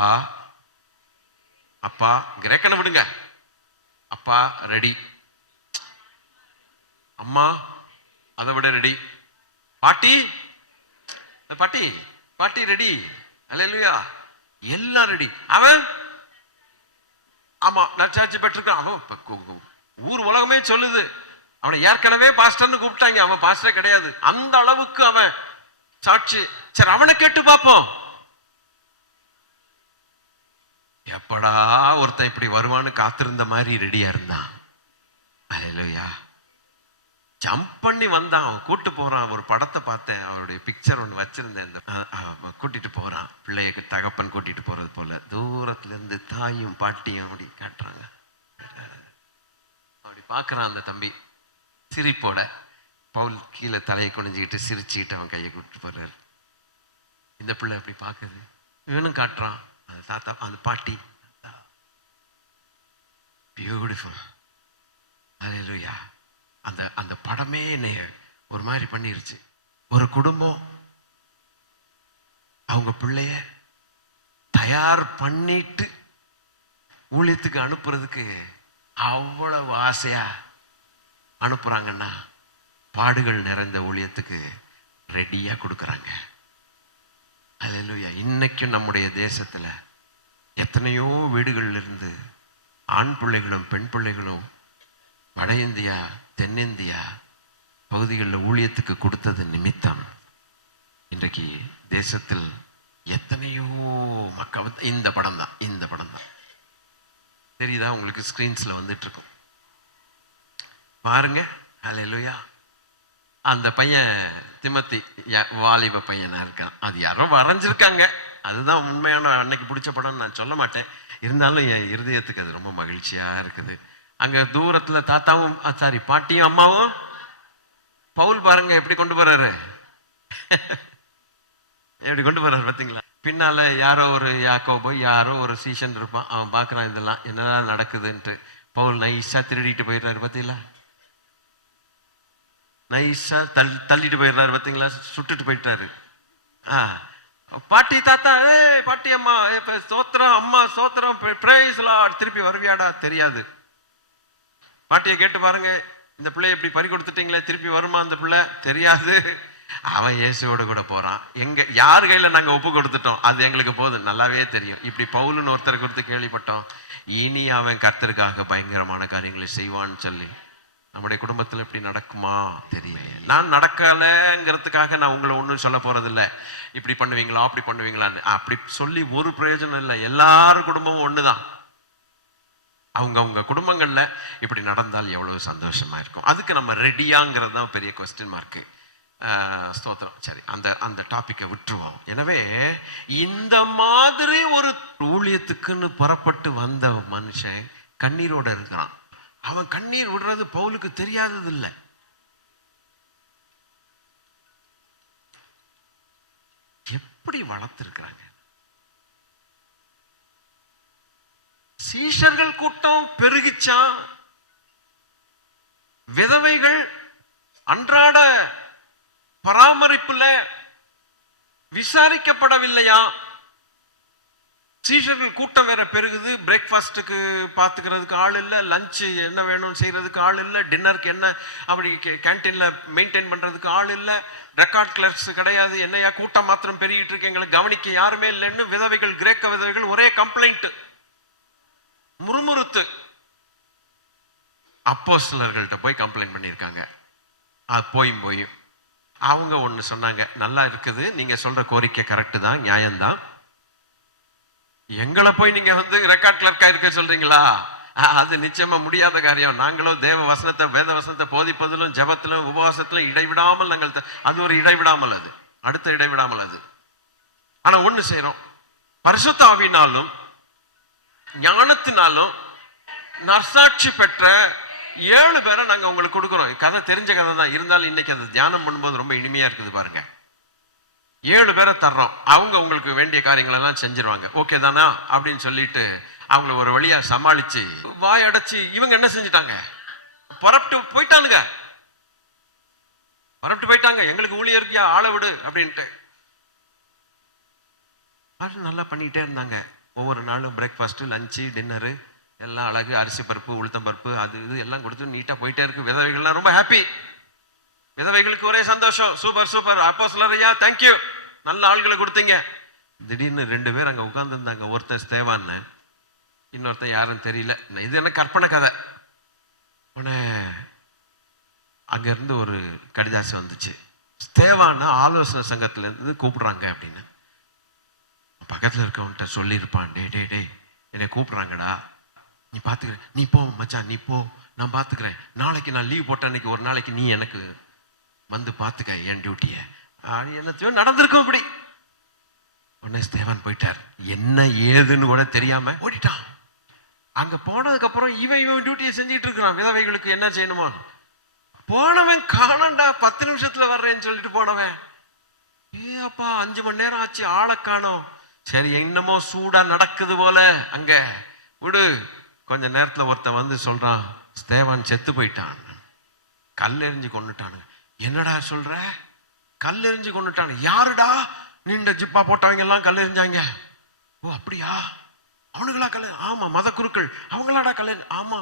அப்பா கிரேக்கனை விடுங்க, அப்பா ரெடி. அம்மா அதை விட ரெடி. பாட்டி பாட்டி பாட்டி ரெடி. அல்லேலூயா, எல்லாம் ரெடி. அவன் ஆமா நற்சாட்சி பெற்றிருக்கான். அவன் ஊர் உலகமே சொல்லுது அவனை ஏற்கனவே பாஸ்டர்னு கூப்பிட்டாங்க. அவன் பாஸ்டர் கிடையாது. அந்த அளவுக்கு அவன் சாட்சி. சரி, அவனை கேட்டு பார்ப்போம். எப்படா ஒருத்தன் இப்படி வருவான்னு காத்திருந்த மாதிரி ரெடியா இருந்தான். அல்லேலூயா. ஜம்ப் பண்ணி வந்தான். அவன் கூட்டு போறான். ஒரு படத்தை பார்த்தேன், அவருடைய பிக்சர் ஒன்று வச்சிருந்தேன். கூட்டிட்டு போறான், பிள்ளைய தகப்பன் கூட்டிட்டு போறது போல. தூரத்துல இருந்து தாயும் பாட்டியும் அப்படி காட்டுறாங்க. அப்படி பார்க்கறான் அந்த தம்பி சிரிப்போட. பவுல் கீழே தலையை குனிஞ்சிக்கிட்டு சிரிச்சுக்கிட்டு அவன் கையை கூப்பிட்டு போறாரு. இந்த பிள்ளை அப்படி பார்க்குது, இவனும் காட்டுறான். அந்த தாத்தா, அந்த பாட்டி, பியூட்டிஃபுல். அல்லேலூயா. அந்த அந்த படமே என்னைய ஒரு மாதிரி பண்ணிருச்சு. ஒரு குடும்பம் அவங்க பிள்ளைய தயார் பண்ணிட்டு ஊழியத்துக்கு அனுப்புறதுக்கு அவ்வளவு ஆசையா அனுப்புறாங்கன்னா, பாடுகள் நிறைந்த ஊழியத்துக்கு ரெடியா கொடுக்குறாங்க. அல்லேலூயா. இன்னைக்கும் நம்முடைய தேசத்துல எத்தனையோ வீடுகள்ல இருந்து ஆண் பிள்ளைகளும் பெண் பிள்ளைகளும் வட இந்தியா தென்னிந்தியா பகுதிகளில் ஊழியத்துக்கு கொடுத்தது நிமித்தம் இன்றைக்கு தேசத்தில் எத்தனையோ மக்கள் இந்த படம் தான் தெரியுதா உங்களுக்கு? ஸ்கிரீன்ஸ்ல வந்துட்டு இருக்கும் பாருங்க. அல்லேலூயா. அந்த பையன் திமத்தி வாலிப பையனா இருக்கான். அது யாரோ வரைஞ்சிருக்காங்க, அதுதான் உண்மையான அன்னைக்கு பிடிச்ச படம்னு நான் சொல்ல மாட்டேன். இருந்தாலும் என் இருதயத்துக்கு அது ரொம்ப மகிழ்ச்சியா இருக்குது. அங்க தூரத்துல தாத்தாவும் சாரி பாட்டியும் அம்மாவும், பவுல் பாருங்க எப்படி கொண்டு போறாரு, எப்படி கொண்டு போறாரு பார்த்தீங்களா? பின்னால யாரோ ஒரு யாக்கோபோ யாரோ ஒரு சீசன் இருப்பான், அவன் பார்க்குறான் இதெல்லாம் என்னதான் நடக்குதுன்ட்டு. பவுல் நைஸா திருடிட்டு போயிடுறாரு பார்த்தீங்களா? நைஸா தள்ளிட்டு போயிடுறாரு பார்த்தீங்களா? சுட்டுட்டு போயிட்டாரு. பாட்டி தாத்தா, பாட்டி அம்மா சோத்திரம், அம்மா சோத்திரம், பிரைஸ் லார்ட், திருப்பி வருவியாடா? தெரியாது. பாட்டியை கேட்டு பாருங்க, இந்த பிள்ளைய இப்படி பறி கொடுத்துட்டீங்களே, திருப்பி வருமா அந்த பிள்ளை? தெரியாது. அவன் இயேசுவோட கூட போறான். எங்க யார் கையில நாங்க ஒப்பு கொடுத்துட்டோம் அது எங்களுக்கு போதும், நல்லாவே தெரியும். இப்படி பவுலுன்னு ஒருத்தரை கொடுத்து கேள்விப்பட்டோம், இனி அவன் கர்த்தருக்காக பயங்கரமான காரியங்களை செய்வான்னு சொல்லி. நம்முடைய குடும்பத்தில் இப்படி நடக்குமா தெரியல. நான் நடக்கலைங்கிறதுக்காக நான் உங்களை ஒன்றும் சொல்ல போறதில்ல, இப்படி பண்ணுவீங்களா அப்படி பண்ணுவீங்களான்னு. அப்படி சொல்லி ஒரு பிரயோஜனம் இல்லை. எல்லாரும் குடும்பமும் ஒண்ணுதான். அவங்க குடும்பங்கள்ல இப்படி நடந்தால் எவ்வளவு சந்தோஷமா இருக்கும். அதுக்கு நம்ம ரெடியாங்கிறது தான் பெரிய கொஸ்டின் மார்க்கு. ஸ்தோத்திரம். சரி, அந்த டாபிக்கை விட்டுருவோம். எனவே இந்த மாதிரி ஒரு ஊழியத்துக்குன்னு புறப்பட்டு வந்த மனுஷன் கண்ணீரோட இருக்கிறான். அவன் கண்ணீர் விடுறது பவுலுக்கு தெரியாதது இல்லை. எப்படி வளர்த்திருக்கிறாங்க. சீஷர்கள் கூட்டம் பெருகிச்சா, விதவைகள் அன்றாட பராமரிப்புல விசாரிக்கப்படவில்லையா? சீஷர்கள் கூட்டம் வேற பெருகுது. பிரேக்ஃபாஸ்ட்டுக்கு பார்த்துக்கிறதுக்கு ஆள் இல்லை, லஞ்சு என்ன வேணும்னு செய்யறதுக்கு ஆள் இல்லை, டின்னருக்கு என்ன அப்படி கேன்டீன்ல மெயின்டைன் பண்றதுக்கு ஆள் இல்லை, ரெக்கார்ட் கிளர்க்ஸ் கிடையாது. என்னையா கூட்டம் மாத்திரம் பெருகிட்டு இருக்கு, எங்களை கவனிக்க யாருமே இல்லைன்னு விதவைகள், கிரேக்க விதவைகள் ஒரே கம்ப்ளைண்ட், முறுமுறுத்து அப்போஸ்தலர்கள்ட்ட போய் கம்ப்ளைண்ட் பண்ணியிருக்காங்க. அது போய் அவங்க ஒன்று சொன்னாங்க, நல்லா இருக்குது, நீங்க சொல்ற கோரிக்கை கரெக்டு தான், நியாயம்தான். எங்களை போய் நீங்க ரெக்கார்ட் கிளர்க்கா இருக்க சொல்றீங்களா? அது நிச்சயமா முடியாத காரியம். நாங்களும் தேவ வசனத்தை, வேத வசனத்தை போதிப்பதிலும் ஜெபத்திலும் உபவாசத்திலும் இடைவிடாமல் நாங்கள் அது ஒரு இடைவிடாமல், அது அடுத்த இடைவிடாமல். அது ஆனா ஒண்ணு செய்யறோம், பரிசுத்த ஆவியினாலும் ஞானத்தினாலும் நற்சாட்சி பெற்ற 7 பேரை நாங்க உங்களுக்கு கொடுக்குறோம். கதை தெரிஞ்ச கதை தான், இருந்தாலும் இன்னைக்கு அதை தியானம் பண்ணும்போது ரொம்ப இனிமையா இருக்குது பாருங்க. 7 பேரை தர்றோம், அவங்க உங்களுக்கு வேண்டிய காரியங்கள் எல்லாம் செஞ்சிருவாங்க, ஓகே தானா அப்படின்னு சொல்லிட்டு அவங்கள ஒரு வழியா சமாளிச்சு வாய் அடைச்சு இவங்க என்ன செஞ்சிட்டாங்க, புறப்பட்டு போயிட்டாங்க. எங்களுக்கு ஊழியர்கியா ஆளை விடு அப்படின்ட்டு நல்லா பண்ணிக்கிட்டே இருந்தாங்க. ஒவ்வொரு நாளும் பிரேக்ஃபாஸ்ட், லஞ்சு, டின்னரு எல்லாம் அழகு, அரிசி பருப்பு, உளுத்தம் பருப்பு, அது இது எல்லாம் கொடுத்து நீட்டா போயிட்டே இருக்கு. விதவைகள்லாம் ரொம்ப ஹாப்பி, விதவைகளுக்கு ஒரே சந்தோஷம். சூப்பர் அப்போஸ்தலரையா, தேங்க்யூ, நல்ல ஆள்களை கொடுத்தீங்க. திடீர்னு 2 பேர் அங்க உட்கார்ந்து இருந்தாங்க. ஒருத்தன் ஸ்தேவான்னு, இன்னொருத்தன் யாருன்னு தெரியல. இது என்ன கற்பனை கதை. உடனே அங்க இருந்து ஒரு கடிதாசு வந்துச்சு, ஸ்தேவான்னு ஆலோசனை சங்கத்துல இருந்து கூப்பிடுறாங்க அப்படின்னு. பக்கத்துல இருக்கவன்கிட்ட சொல்லியிருப்பான், டே என்னை கூப்பிடுறாங்கடா, நீ பாத்துக்கிற, நீ போ மச்சான், நீ போ, நான் பாத்துக்கிறேன். நாளைக்கு நான் லீவ் போட்ட அன்னைக்கு ஒரு நாளைக்கு நீ எனக்கு வந்து பாத்துக்க என் டியூட்டிய. என்னத்தையோ நடந்திருக்கும் இப்படி. உடனே ஸ்தேவான் போயிட்டார். என்ன ஏதுன்னு கூட தெரியாம ஓடிட்டான். அங்க போனதுக்கு அப்புறம் இவன் டியூட்டியை செஞ்சுட்டு இருக்கிறான். விதவைகளுக்கு என்ன செய்யணுமோ போனவன் காணண்டா, 10 நிமிஷத்துல வர்றேன்னு சொல்லிட்டு போனவன், அப்பா 5 மணி நேரம் ஆச்சு, ஆளை காணோம். சரி, என்னமோ சூடா நடக்குது போல, அங்க விடு. கொஞ்ச நேரத்துல ஒருத்தன் வந்து சொல்றான், ஸ்தேவான் செத்து போயிட்டான், கல்லெறிஞ்சு கொண்டுட்டானு. என்னடா சொல்ற? கல்லெறிஞ்சு கொண்டுட்டானு? யாருடா? நீண்ட ஜிப்பா போட்டவங்க எல்லாம் கல்லெறிஞ்சாங்க. ஓ அப்படியா? அவனுங்களா கல்ல? ஆமா, மத குருக்கள் அவங்களாடா கல்ல? ஆமா.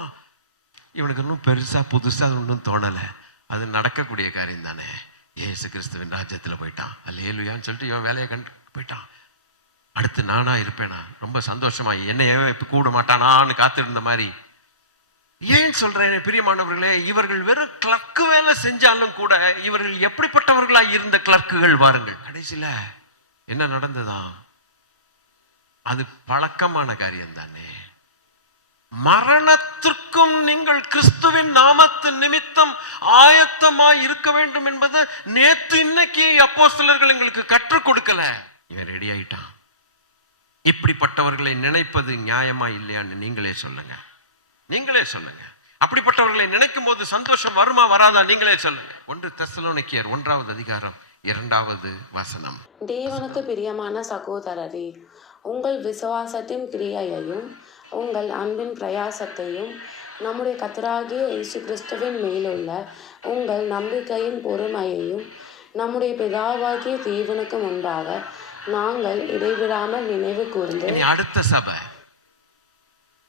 இவனுக்கு இன்னும் பெருசா புதுசா ஒன்றும் தோணல. அது நடக்கக்கூடிய காரியம் தானே. இயேசு கிறிஸ்துவின் ராஜ்யத்துல போயிட்டான், அல்லேலூயான்னு சொல்லிட்டு இவன் வேலையை கண்டு போயிட்டான். அடுத்து நானா இருப்பேனா? ரொம்ப சந்தோஷமா என்னைய இப்ப கூட மாட்டானான்னு காத்திருந்த மாதிரி. ஏன் சொல்றேன் பிரியமானவர்களே, இவர்கள் வெறும் கிளர்க்கு வேலை செஞ்சாலும் கூட இவர்கள் எப்படிப்பட்டவர்களா இருந்த கிளர்க்குகள் பாருங்கள். கடைசியில என்ன நடந்ததா? அது பழக்கமான காரியம் தானே. மரணத்திற்கும் நீங்கள் கிறிஸ்துவின் நாமத்தின் நிமித்தம் ஆயத்தமாய் இருக்க வேண்டும் என்பது நேத்து இன்னைக்கு அப்போஸ்தலர்கள் எங்களுக்கு கற்றுக் கொடுக்கல. இவன் ரெடி ஆயிட்டான். இப்படிப்பட்டவர்களை நினைப்பது நியாயமா இல்லையான்னு நீங்களே சொல்லுங்க. நீங்களே சொல்லுங்க. அப்படிப்பட்டவர்களை நினைக்கும் போது சந்தோஷம் வருமா வராதா? நீங்களே சொல்லுங்க. 1 தெசலோனிக்கேயர் 1வது அதிகாரம் 2வது வசனம். தேவனுக்கு பிரியமான சகோதரரே, உங்கள் விசுவாசத்தின் கிரியையையும் உங்கள் அன்பின் பிரயாசத்தையும் நம்முடைய கர்த்தராகிய இயேசு கிறிஸ்துவின் மேலுள்ள உங்கள் நம்பிக்கையின் பொறுமையையும் நம்முடைய பிதாவாகிய தேவனுக்கு முன்பாக நாங்கள் இடைவிடாமல் நினைவு கூர்ந்து.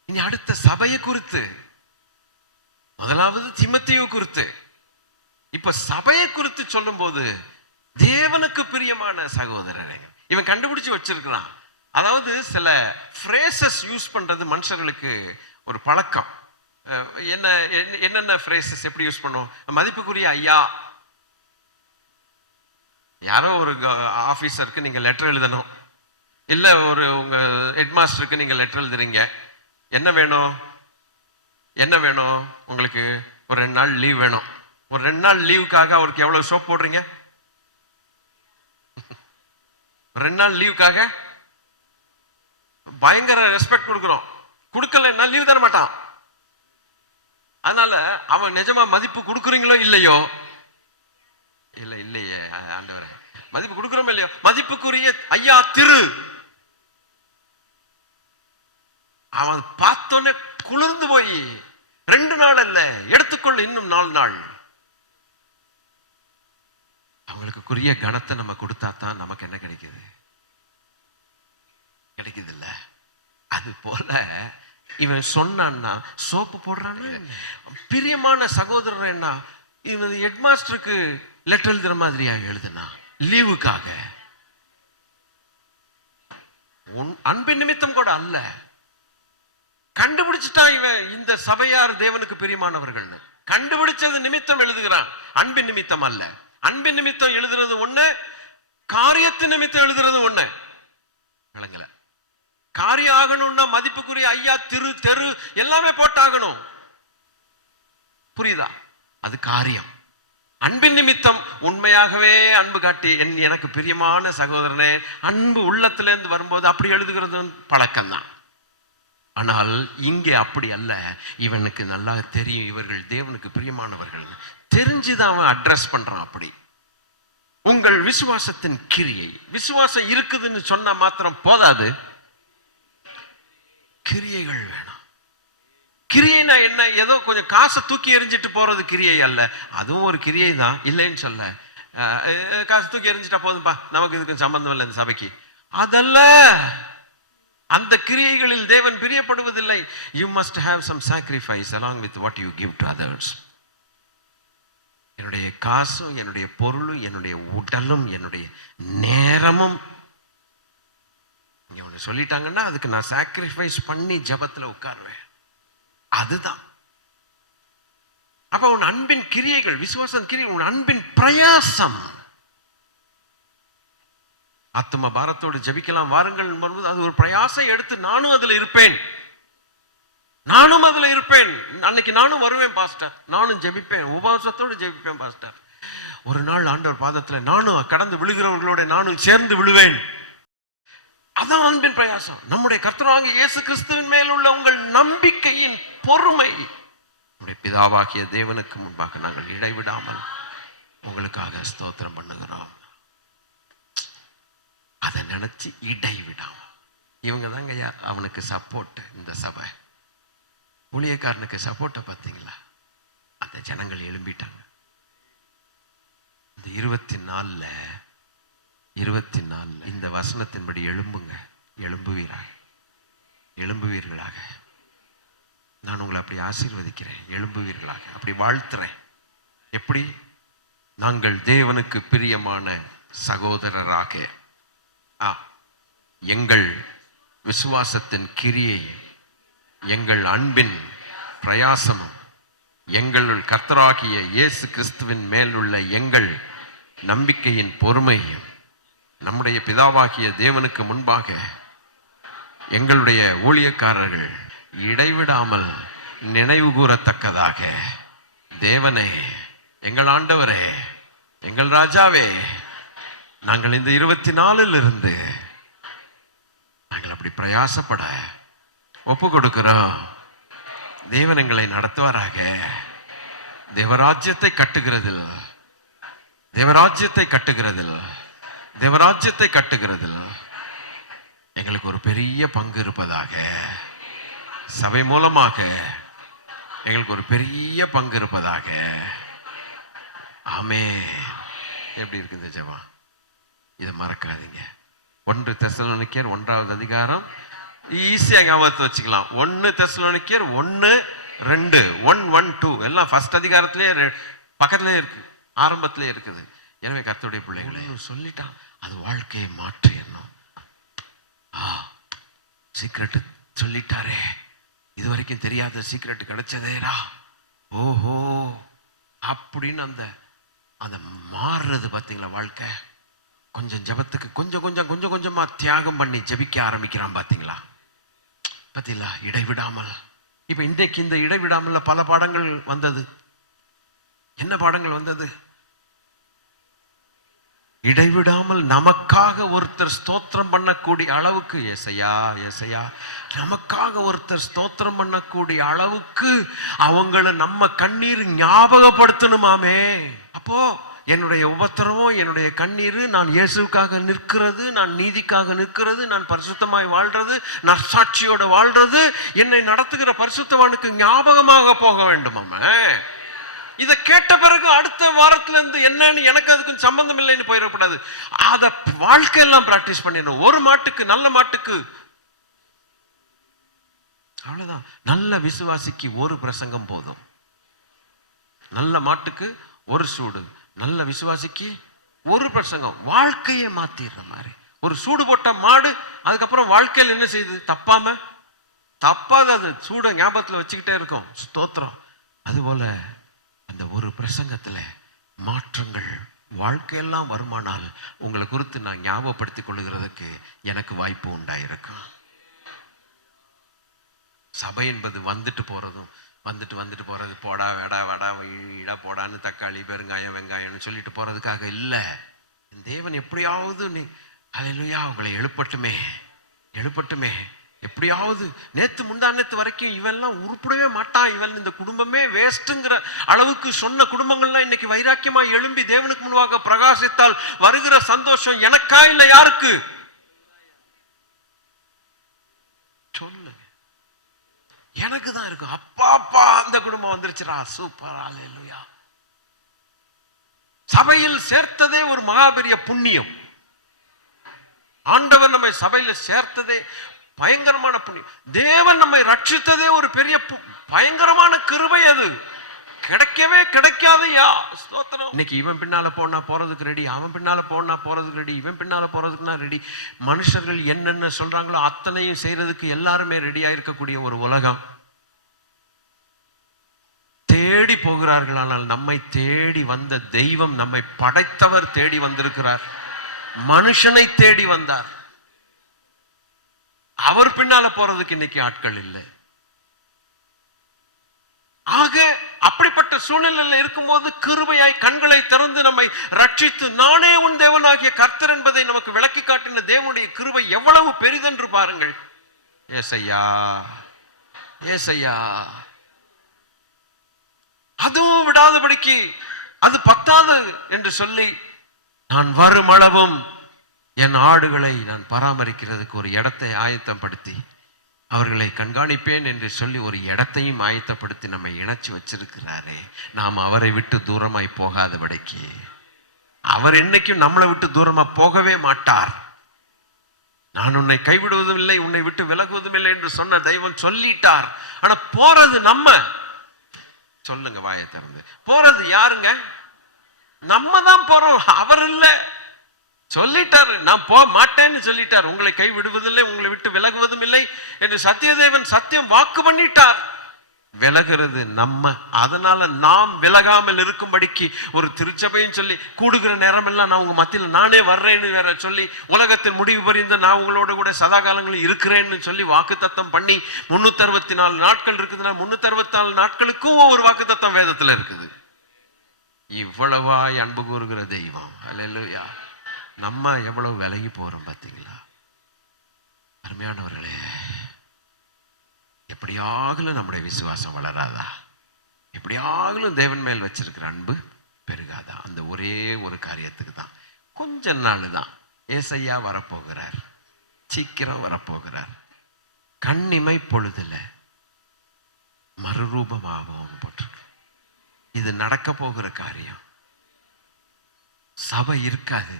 இனி அடுத்த சபையை குறித்து, முதலாவது தீமோத்தேயு குறித்து, இப்ப சபையை குறித்து சொல்லும் போது தேவனுக்கு பிரியமான சகோதரரை இவன் கண்டுபிடிச்சு வச்சிருக்கிறான். அதாவது சில ஃப்ரேசஸ் யூஸ் பண்றது மனுஷர்களுக்கு ஒரு பழக்கம். என்னென்ன ஃப்ரேசஸ் எப்படி யூஸ் பண்ணுவோம்? மதிப்புக்குரிய ஐயா, யாரோ ஒரு ஆஃபீஸருக்கு நீங்க லெட்டர் எழுதணும், இல்லை உங்க ஹெட்மாஸ்டருக்கு நீங்க லெட்டர் எழுதுறீங்க. என்ன வேணும்? என்ன வேணும் உங்களுக்கு? ஒரு 2 நாள் லீவ் வேணும். ஒரு 2 நாள் லீவுக்காக அவருக்கு எவ்வளவு சோப் போடுறீங்க? 2 நாள் லீவுக்காக பயங்கர ரெஸ்பெக்ட் கொடுக்குறோம். கொடுக்கலன்னா லீவ் தர மாட்டான். அதனால அவன் நிஜமா மதிப்பு கொடுக்குறீங்களோ இல்லையோ? இல்லையே ஆண்டவரே, மதிப்பு கொடுக்குறோம் இல்லையோ? மதிப்புக்குரிய ஐயா திரு, அவன் பார்த்தோன்னே குளிர்ந்து போய் 2 நாள் அல்ல, எடுத்துக்கொள்ள இன்னும் 4 நாள். அவங்களுக்குரிய கணத்தை நம்ம கொடுத்தா தான் நமக்கு என்ன கிடைக்குது? கிடைக்குது இல்ல? அது போல இவன் சொன்னான்னா சோப்பு போடுறான்னு. பிரியமான சகோதரர் என்ன, இவன் ஹெட்மாஸ்டருக்கு லெட்டர் எழுதுற மாதிரியா எழுதுனா லீவுக்காக? அன்பின் நிமித்தம் கூட அல்ல. கண்டுபிடிச்சிட்டான் இவன் இந்த சபையார் தேவனுக்கு பிரியமானவர்கள். கண்டுபிடிச்சது நிமித்தம் எழுதுகிறான், அன்பின் நிமித்தம் அல்ல. அன்பின் நிமித்தம் எழுதுறது ஒண்ணு, காரியத்தின் நிமித்தம் எழுதுறது ஒண்ணு. விளங்கல? காரியம் ஆகணும்னா மதிப்புக்குரிய ஐயா திரு தெரு எல்லாமே போட்டாகணும். புரியுதா? அது காரியம். அன்பின் நிமித்தம் உண்மையாகவே அன்பு காட்டி எனக்கு பிரியமான சகோதரனே, அன்பு உள்ளத்திலேருந்து வரும்போது அப்படி எழுதுகிறது பழக்கம் தான். ஆனால் இங்கே அப்படி அல்ல. இவனுக்கு நல்லா தெரியும் இவர்கள் தேவனுக்கு பிரியமானவர்கள். தெரிஞ்சுதான் அவன் அட்ரஸ் பண்றான். அப்படி உங்கள் விசுவாசத்தின் கிரியை, விசுவாசம் இருக்குதுன்னு சொன்னா மாத்திரம் போதாது, கிரியைகள் வேணும். கிரியைனா என்ன? ஏதோ கொஞ்சம் காசை தூக்கி எறிஞ்சிட்டு போறது கிரியை அல்ல. அதுவும் ஒரு கிரியை தான், இல்லைன்னு சொல்ல. காசு தூக்கி எறிஞ்சிட்டா போதும்பா, நமக்கு இதுக்கு சம்பந்தம் இல்லை இந்த சபைக்கு, அதல்ல. அந்த கிரியைகளில் தேவன் பிரியப்படுவதில்லை. You must have some sacrifice along with what you give to others. என்னுடைய காசும், என்னுடைய பொருளும், என்னுடைய உடலும், என்னுடைய நேரமும் இங்க ஒன்று சொல்லிட்டாங்கன்னா அதுக்கு நான் சாக்ரிஃபைஸ் பண்ணி ஜபத்தில் உட்காருவேன். அதுதான். அப்ப உன் அன்பின் கிரியைகள், விசுவாசம் கிரியை, உன் அன்பின் பிரயாசம். ஆத்தும பாரத்தோடு ஜபிக்கலாம் வாருங்கள் என்பது அது ஒரு பிரயாசம் எடுத்து நானும் அதுல இருப்பேன். அன்னைக்கு நானும் வருவேன் பாஸ்டர், நானும் ஜெபிப்பேன், உபவாசத்தோடு ஜெபிப்பேன் பாஸ்டர். ஒரு நாள் ஆண்டவர் பாதத்துல நானும் கடந்து விழுகிறவர்களோட நானும் சேர்ந்து விழுவேன். அதான் அன்பின் பிரயாசம். நம்முடைய கர்த்தராகிய இயேசு கிறிஸ்துவின் மேல் உள்ள உங்கள் நம்பிக்கையின் பொறுமை. நம்முடைய பிதாவாகிய தேவனுக்கு முன்பாக நாங்கள் இடைவிடாமல் உங்களுக்காக ஸ்தோத்திரம் பண்ணுகிறோம். அதை நினைச்சு இடைவிடாமல். இவங்க தாங்க அவனுக்கு சப்போர்ட். இந்த சபை ஊழியக்காரனுக்கு சப்போர்ட்டை பார்த்தீங்களா? அந்த ஜனங்கள் எழும்பிட்டாங்க. இந்த 24 இந்த வசனத்தின்படி எழும்புங்க, எழும்புவீர்களாக. நான் உங்களை அப்படி ஆசீர்வதிக்கிறேன், எழும்புவீர்களாக, அப்படி வாழ்த்துறேன். எப்படி? நாங்கள் தேவனுக்கு பிரியமான சகோதரராக எங்கள் விசுவாசத்தின் கிரியை, எங்கள் அன்பின் பிரயாசமும், எங்கள் கர்த்தராகிய இயேசு கிறிஸ்துவின் மேலுள்ள எங்கள் நம்பிக்கையின் பொறுமையும் நம்முடைய பிதாவாகிய தேவனுக்கு முன்பாக எங்களுடைய ஊழியக்காரர்கள் இடைவிடாமல் நினைவு கூறத்தக்கதாக, தேவனே, எங்கள் ஆண்டவரே, எங்கள் ராஜாவே, நாங்கள் இந்த 24 நாங்கள் அப்படி பிரயாசப்பட ஒப்பு கொடுக்கிறோம். தேவன் எங்களை நடத்துவாராக. தேவராஜ்யத்தை கட்டுகிறதில் எங்களுக்கு ஒரு பெரிய பங்கு இருப்பதாக. சபை மூலமாக எங்களுக்கு ஒரு பெரிய பங்கு இருப்பதாக. ஆமென். எப்படி இருக்குது ஜெபம்? இதை மறக்காதீங்க. 1 தெசலோனிக்கேயர் 1ஆவது அதிகாரம் ஈஸியாக ஞாபகத்தை வச்சுக்கலாம். 1 தெசலோனிக்கேயர் 1:2 1:1-2 எல்லாம் ஃபர்ஸ்ட் அதிகாரத்திலேயே பக்கத்திலே இருக்கு, ஆரம்பத்திலே இருக்குது. எனவே கர்த்தருடைய பிள்ளைகளை சொல்லிட்டான், அது வாழ்க்கையை மாற்றிடணும். சீக்ரெட்டு சொல்லிட்டாரே, இது வரைக்கும் தெரியாத சீக்ரெட் கிடைச்சதேரா, ஓஹோ அப்படின்னு அந்த மாறுறது பார்த்தீங்களா? வாழ்க்கை கொஞ்சம் ஜபத்துக்கு கொஞ்சம் கொஞ்சமா தியாகம் பண்ணி ஜபிக்க ஆரம்பிக்கிறான். பார்த்தீங்களா? இடைவிடாமல். இப்ப இன்றைக்கு இந்த இடைவிடாமல் பல பாடங்கள் வந்தது. என்ன பாடங்கள் வந்தது? இடைவிடாமல் நமக்காக ஒருத்தர் ஸ்தோத்திரம் பண்ணக்கூடிய அளவுக்கு, ஏசையா நமக்காக ஒருத்தர் ஸ்தோத்திரம் பண்ணக்கூடிய அளவுக்கு அவங்கள நம்ம கண்ணீர் ஞாபகப்படுத்தணுமாமே. அப்போ என்னுடைய உபத்திரவம், என்னுடைய கண்ணீர், நான் இயேசுக்காக நிற்கிறது, நான் நீதிக்காக நிற்கிறது, நான் பரிசுத்தமாய் வாழ்றது, நற்சாட்சியோட வாழ்றது என்னை நடத்துகிற பரிசுத்தவானுக்கு ஞாபகமாக போக வேண்டுமாமே. இதை கேட்ட பிறகு அடுத்த வாரத்துல இருந்து என்னன்னு எனக்கு அதுக்கும் சம்பந்தம் இல்லைன்னு போயிடக்கூடாது. அதை வாழ்க்கையெல்லாம் பிராக்டிஸ் பண்ணிடணும். ஒரு மாட்டுக்கு, நல்ல மாட்டுக்கு அவ்வளவுதான். நல்ல விசுவாசிக்கு ஒரு பிரசங்கம் போதும். நல்ல மாட்டுக்கு ஒரு சூடு, நல்ல விசுவாசிக்கு ஒரு பிரசங்கம். வாழ்க்கையை மாத்திடுற மாதிரி. ஒரு சூடு போட்ட மாடு அதுக்கப்புறம் வாழ்க்கையில் என்ன செய்யுது? தப்பாத அது சூட ஞாபகத்தில் வச்சுக்கிட்டே இருக்கும். ஸ்தோத்திரம். அதுபோல அந்த ஒரு பிரசங்கத்துல மாற்றங்கள் வாழ்க்கையெல்லாம் வருமானால் உங்களை குறித்து நான் ஞாபகப்படுத்திக் கொள்ளுகிறதுக்கு எனக்கு வாய்ப்பு உண்டாயிருக்கும். சபை என்பது வந்துட்டு போறது, போடா வேடா வடா இடா போடான்னு தக்காளி பெருங்காயம் வெங்காயம்னு சொல்லிட்டு போறதுக்காக இல்லை. தேவன் எப்படியாவது ஹல்லேலூயா உங்களை எழுப்பட்டுமே எப்படியாவது. நேத்து முந்தானத்து வரைக்கும் இவெல்லாம் உருப்படவே மாட்டான், இவன் இந்த குடும்பமே வேஸ்ட்டுங்கிற அளவுக்கு சொன்ன குடும்பங்கள்லாம் இன்னைக்கு வைராக்கியமா எழும்பி தேவனுக்கு முன்பாக பிரகாசித்தால் வருகிற சந்தோஷம் எனக்கா இல்லை யாருக்கு? சொல்லு. எனக்கு தான் இருக்கு. அப்பா அந்த குடும்பம் வந்துருச்சுடா, சூப்பர், ஹல்லேலூயா. சபையில் சேர்த்ததே ஒரு மகாபெரிய புண்ணியம். ஆண்டவர் நம்மை சபையில சேர்த்ததே பயங்கரமான புண்ணியம். தேவன் நம்மை ரட்சித்ததே ஒரு பெரிய பயங்கரமான கிருபை. அது கிடைக்கவே கிடைக்காதையா. ஸ்தோத்திரம். இன்னைக்கு இவன் பின்னால போனா போறதுக்கு ரெடி, அவன் பின்னால போனா போறதுக்கு ரெடி, இவன் பின்னால போறதுக்குன்னா ரெடி. மனுஷர்கள் என்னென்ன சொல்றாங்களோ அத்தனையும் செய்யறதுக்கு எல்லாருமே ரெடியா இருக்கக்கூடிய ஒரு உலகம். தேடி போகிறார்கள். ஆனால் நம்மை தேடி வந்த தெய்வம், நம்மை படைத்தவர் தேடி வந்திருக்கிறார். மனுஷனை தேடி வந்தார். அவர் பின்னால போறதுக்கு இன்னைக்கு ஆட்கள் இல்லை. ஆக அப்படிப்பட்ட சூழ்நிலையில் இருக்கும்போது கிருபையாய் கண்களை திறந்து நம்மை ரட்சித்து நானே உன் தேவனாகிய கர்த்தர் என்பதை நமக்கு விளக்கி காட்டின தேவனுடைய கிருபை எவ்வளவு பெரிதென்று பாருங்கள். ஏசையா அதுவும் விடாதபடிக்கு அது பத்தாது என்று சொல்லி, நான் வரும் அளவும் என் ஆடுகளை நான் பராமரிக்கிறதுக்கு ஒரு இடத்தை ஆயத்தப்படுத்தி அவர்களை கண்காணிப்பேன் என்று சொல்லி ஒரு இடத்தையும் ஆயத்தப்படுத்தி நம்மை இணைச்சு வச்சிருக்கிறாரே. நாம் அவரை விட்டு தூரமாய் போகாதபடிக்கு. அவர் என்னைக்கும் நம்மளை விட்டு தூரமா போகவே மாட்டார். நான் உன்னை கைவிடுவதும் இல்லை, உன்னை விட்டு விலகுவதும் இல்லை என்று சொன்ன தெய்வம் சொல்லிட்டார். ஆனா போறது நம்ம. சொல்லுங்க வாயை திறந்து. போறது யாருங்க? நம்ம தான் போறோம், அவர் இல்லை. சொல்லிட்டாரு, நான் போக மாட்டேன்னு சொல்லிட்டார். உங்களை கை விடுவதில்லை, உங்களை விட்டு விலகுவதும் இல்லை என்று சத்தியதேவன் சத்தியம் வாக்கு பண்ணிட்டார். விலகிறது நம்ம. அதனால நாம் விலகாமல் இருக்கும்படிக்கு ஒரு திருச்சபையும் சொல்லி, கூடுகிற நேரம் எல்லாம் நான் உங்க மத்தியில் நானே வர்றேன்னு வேற சொல்லி, உலகத்தின் முடிவு பறிந்து நான் உங்களோட கூட சதா காலங்களில் இருக்கிறேன்னு சொல்லி வாக்கு தத்தம் பண்ணி 364 நாட்கள் இருக்குதுன்னா 364 நாட்களுக்கும் ஒரு வாக்கு தத்தம் வேதத்துல இருக்குது. இவ்வளவாய் அன்பு கூறுகிற தெய்வம். அல்லேலூயா. நம்ம எவ்வளவு விலகி போறோம் பார்த்தீங்களா? அருமையானவர்களே, எப்படியாகலும் நம்முடைய விசுவாசம் வளராதா? எப்படியாகலும் தேவன் மேல் வச்சிருக்கிற அன்பு பெருகாதா? அந்த ஒரே ஒரு காரியத்துக்கு தான். கொஞ்ச நாள் தான். ஏசையா வரப்போகிறார், சீக்கிரம் வரப்போகிறார். கண்ணிமை பொழுதுல மறுரூபமாகவும் போட்டிருக்கு. இது நடக்க போகிற காரியம். சபை இருக்காது.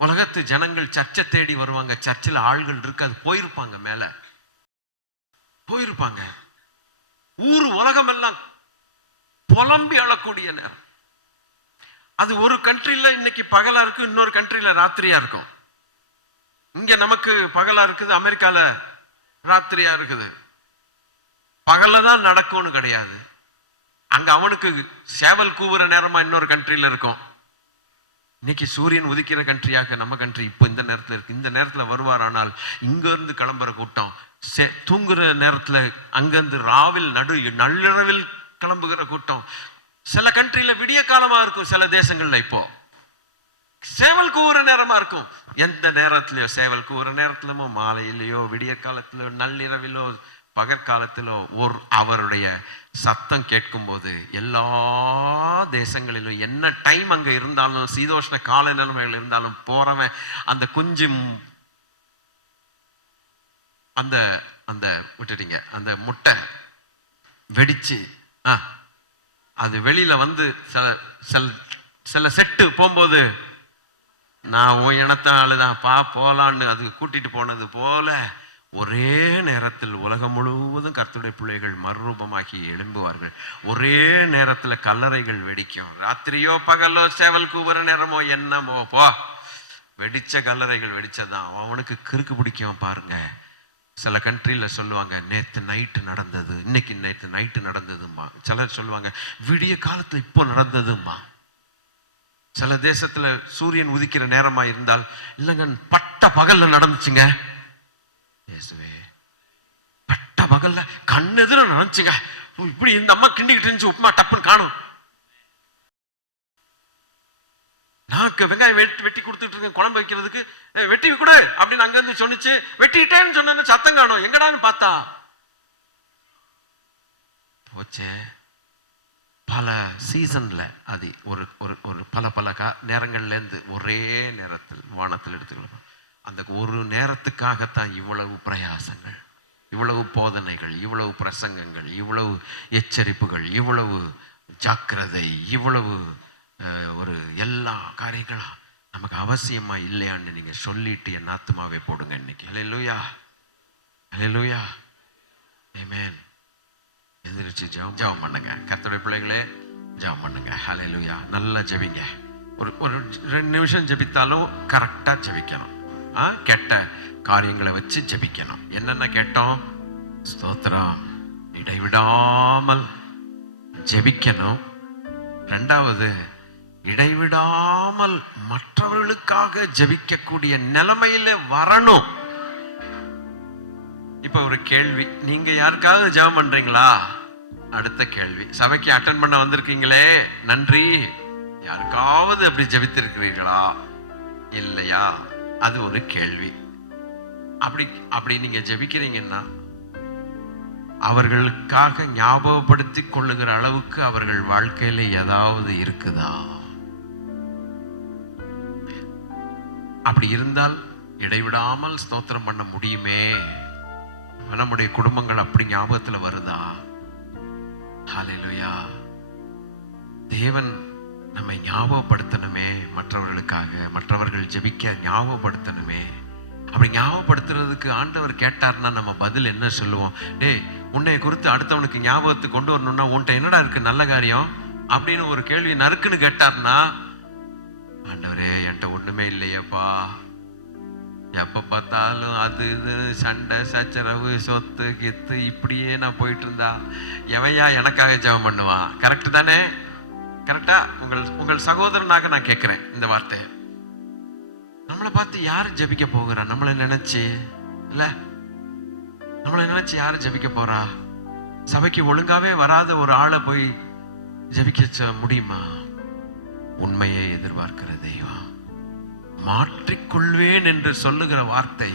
உலகத்து ஜனங்கள் சர்ச்சை தேடி வருவாங்க, சர்ச்சில் ஆள்கள் இருக்காது, போயிருப்பாங்க, மேல போயிருப்பாங்க. ஊர் உலகம் எல்லாம் புலம்பி அழக்கூடிய நேரம். அது ஒரு கண்ட்ரில இன்னைக்கு பகலா இருக்கு, இன்னொரு கண்ட்ரில ராத்திரியா இருக்கும். இங்க நமக்கு பகலா இருக்குது, அமெரிக்கால ராத்திரியா இருக்குது. பகல்ல தான் நடக்கும்னு கிடையாது. அங்க அவனுக்கு சேவல் கூவுற நேரமா இன்னொரு கண்ட்ரில இருக்கும். இன்னைக்கு சூரியன் உதிக்கிற கண்ட்ரியாக நம்ம கண்ட்ரி இப்போ இந்த நேரத்தில் இருக்கு. இந்த நேரத்தில் வருவார். ஆனால் இங்க இருந்து கிளம்புற கூட்டம் தூங்குற நேரத்துல அங்கிருந்து ராவில் நள்ளிரவில் கிளம்புகிற கூட்டம். சில கண்ட்ரில விடிய காலமா இருக்கும், சில தேசங்கள்ல இப்போ சேவல் கூவுற நேரமா இருக்கும். எந்த நேரத்திலயோ சேவல் கூவுற நேரத்திலமோ, மாலையிலயோ, விடிய காலத்திலோ, நள்ளிரவிலோ, பகற்காலத்திலோ அவருடைய சத்தம் கேட்கும் போது எல்லா தேசங்களிலும் என்ன டைம் அங்க இருந்தாலும், சீதோஷ்ண கால நிலைமைகள் இருந்தாலும், போறவன் அந்த குஞ்சும் அந்த அந்த விட்டுட்டீங்க அந்த முட்டை வெடிச்சு அது வெளியில வந்து சில செட்டு போகும்போது, நான் உன் இனத்த ஆளுதான் பா போலான்னு அது கூட்டிட்டு போனது போல ஒரே நேரத்தில் உலகம் முழுவதும் கர்த்தருடைய பிள்ளைகள் மறுரூபமாகி எழும்புவார்கள். ஒரே நேரத்தில் கல்லறைகள் வெடிக்கும். ராத்திரியோ பகலோ சேவல் கூவுற நேரமோ என்னமோ போ, வெடிச்ச கல்லறைகள் வெடிச்சதான். அவனுக்கு கிறுக்கு பிடிக்கும் பாருங்க. சில கண்ட்ரியில சொல்லுவாங்க நேற்று நைட்டு நடந்தது, இன்னைக்கு நேற்று நைட்டு நடந்ததுமா. சிலர் சொல்லுவாங்க விடிய காலத்துல இப்போ நடந்ததுமா. சில தேசத்துல சூரியன் உதிக்கிற நேரமா இருந்தால், இல்லைங்க பட்ட பகல்ல நடந்துச்சுங்க. பட்ட பகல்ல கண்ணெதிர நினைச்சுங்க, இப்படி இந்த அம்மா கிண்டிக்கிட்டு இருந்துச்சு, உப்புமா டப்புன்னு காணும். நாக்கு வெங்காயம் வெட்டி கொடுத்துட்டு இருக்கேன் குழம்பு வைக்கிறதுக்கு, வெட்டி கொடு அப்படின்னு அங்க இருந்து சொன்னிச்சு. வெட்டிட்டேன்னு சொன்ன சத்தம் காணும். எங்கடான்னு பார்த்தா போச்சே. பல சீசன்ல அது ஒரு ஒரு பல நேரங்கள்ல இருந்து ஒரே நேரத்தில் வானத்தில் எடுத்துக்கலாம். அந்த ஒரு நேரத்துக்காகத்தான் இவ்வளவு பிரயாசங்கள், இவ்வளவு போதனைகள், இவ்வளவு பிரசங்கங்கள், இவ்வளவு எச்சரிப்புகள், இவ்வளவு ஜாக்கிரதை, இவ்வளவு ஒரு எல்லா காரியங்களும் நமக்கு அவசியமா இல்லையான்னு நீங்க சொல்லிட்டு என் ஆத்துமாவே போடுங்க இன்னைக்கு. ஹல்லேலூயா, ஹல்லேலூயா, ஆமென். எந்திரிச்சு ஜெபம் பண்ணுங்க. கர்த்தருடைய பிள்ளைகளே ஜெபம் பண்ணுங்க. ஹல்லேலூயா. நல்லா ஜெபிங்க. ஒரு 2 நிமிஷம் ஜெபித்தாலும் கரெக்டா ஜெபிக்கணும். கெட்ட காரியங்களை வச்சு ஜெபிக்கணும். என்னென்ன கேட்டோம்? ஸ்தோத்திரம், இடைவிடாமல் ஜெபிக்கணும். 2வது, இடைவிடாமல் மற்றவர்களுக்காக ஜெபிக்கக்கூடிய நிலைமையில வரணும். இப்ப ஒரு கேள்வி, நீங்க யாருக்காவது ஜெபம் பண்றீங்களா? அடுத்த கேள்வி, சபைக்கு அட்டெண்ட் பண்ண வந்திருக்கீங்களே நன்றி, யாருக்காவது அப்படி ஜெபித்திருக்கிறீர்களா இல்லையா? அது ஒரு கேள்வி. அப்படி நீங்க ஜெபிக்கிறீங்கன்னா அவர்களுக்காக ஞாபகப்படுத்தி கொள்ளுகிற அளவுக்கு அவர்கள் வாழ்க்கையில ஏதாவது இருக்குதா? அப்படி இருந்தால் இடைவிடாமல் ஸ்தோத்திரம் பண்ண முடியுமே. நம்முடைய குடும்பங்கள் அப்படி ஞாபகத்துல வருதா? ஹல்லேலூயா. தேவன் நம்மை ஞாபகப்படுத்தணுமே, மற்றவர்களுக்காக, மற்றவர்கள் ஜெபிக்க ஞாபகப்படுத்தணுமே. அப்படி ஞாபகப்படுத்துறதுக்கு ஆண்டவர் கேட்டார்னா நம்ம பதில் என்ன சொல்லுவோம்? டேய், உன்னை குறித்து அடுத்தவனுக்கு ஞாபகத்துக்கு கொண்டு வரணும்னா உன்ட்ட என்னடா இருக்கு நல்ல காரியம் அப்படின்னு ஒரு கேள்வி நறுக்குன்னு கேட்டார்னா, ஆண்டவரே என்கிட்ட ஒண்ணுமே இல்லையப்பா, எப்ப பார்த்தாலும் அது இது சண்டை சச்சரவு சொத்து கித்து இப்படியே நான் போயிட்டு இருந்தா எவையா எனக்காக ஜெபம் பண்ணுவான்? கரெக்ட் தானே? கரெக்டா? உங்கள் சகோதரனாக நான் கேட்கிறேன் இந்த வார்த்தை. நம்மளை பார்த்து யாரு ஜெபிக்க போகிறா? நம்மளை நினைச்சு இல்ல, நம்மளை நினைச்சு யாரு ஜெபிக்க போறா? சபைக்கு ஒழுங்காவே வராத ஒரு ஆளை போய் ஜெபிக்க முடியுமா? உண்மையை எதிர்பார்க்கிற தெய்வம். மாற்றிக்கொள்வேன் என்று சொல்லுகிற வார்த்தை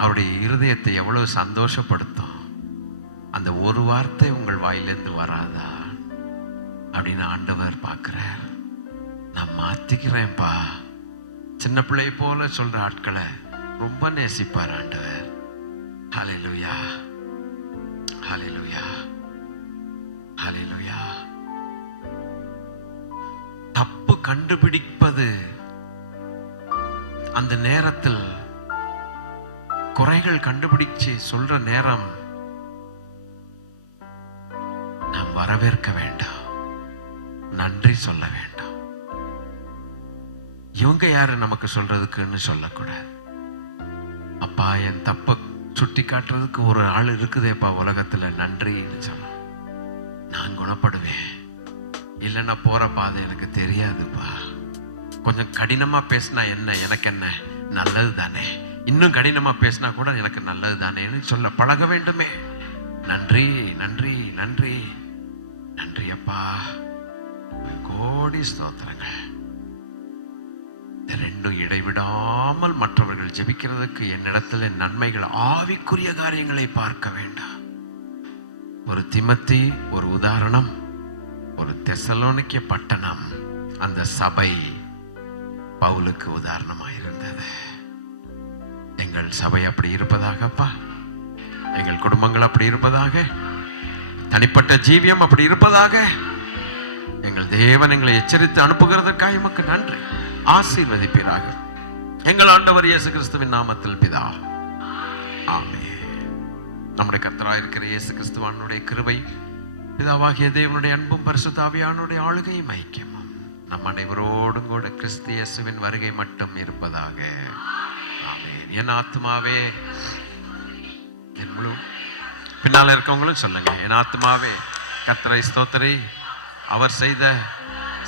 அவருடைய இருதயத்தை எவ்வளவு சந்தோஷப்படுத்தும். அந்த ஒரு வார்த்தை உங்கள் வாயிலிருந்து வராதா அப்படின்னு ஆண்டவர் பார்க்கிறார். நான் மாத்திக்கிறேன்ப்பா. சின்ன பிள்ளை போல சொல்ற ஆட்களை ரொம்ப நேசிப்பார் ஆண்டவர். ஹல்லேலூயா, ஹல்லேலூயா, ஹல்லேலூயா. தப்பு கண்டுபிடிப்பது, அந்த நேரத்தில் குறைகள் கண்டுபிடிச்சு சொல்ற நேரம் நாம் வரவேற்க வேண்டாம், நன்றி சொல்ல வேண்டாம். இவங்க யாரு நமக்கு சொல்றதுக்குன்னு சொல்லக்கூடாது. அப்பா, என் தப்ப சுட்டி காட்டுறதுக்கு ஒரு ஆள் இருக்குதேப்பா உலகத்துல, நன்றின்னு சொல்லணும். நான் குணப்படுவேன், இல்லைன்னா போற பாதை எனக்கு தெரியாதுப்பா. கொஞ்சம் கடினமா பேசினா என்ன, எனக்கு என்ன, நல்லது தானே. இன்னும் கடினமா பேசினா கூட எனக்கு நல்லது தானேன்னு சொல்ல பழக வேண்டுமே. நன்றி, நன்றி, நன்றி, நன்றி அப்பா. கோடி ஸ்தோத்திரங்கள். ரெண்டும் இடைவிடாமல் மற்றவர்கள் ஜெபிக்கிறதுக்கு என்னிடத்துல நன்மைகள், ஆவிக்குரிய காரியங்களை பார்க்க வேண்டாம். ஒரு திமத்தி ஒரு உதாரணம், ஒரு தெசலோனிக்க பட்டணம், அந்த சபை பவுலுக்கு உதாரணமாயிருந்தது. எங்கள் சபை அப்படி இருப்பதாகப்பா, எங்கள் குடும்பங்கள் அப்படி இருப்பதாக, தனிப்பட்ட ஜீவியம் அப்படி இருப்பதாக. எங்கள் தேவன் எங்களை எச்சரித்து அனுப்புகிறதற்காக எமக்கு நன்றி. ஆசீர்வதிப்பீராக. எங்கள் ஆண்டவர் இயேசு கிறிஸ்துவின் நாமத்தில் பிதா, ஆமென். நம்முடைய கர்த்தராய் இருக்கிற இயேசு கிறிஸ்துவானுடைய கிருபை, பிதாவாகிய தேவனுடைய அன்பும் பரிசுத்த ஆவியானுடைய ஆளுகையும் ஐக்கியமும் நம் அனைவரோடும் கூட கிறிஸ்து இயேசுவின் வருகை மட்டும் இருப்பதாக. ஆமென். என் ஆத்துமாவே, என் முழு பின்னால இருக்கவங்களும் சொல்லுங்க, என் ஆத்துமாவே கர்த்தரை ஸ்தோத்திரி, அவர் செய்த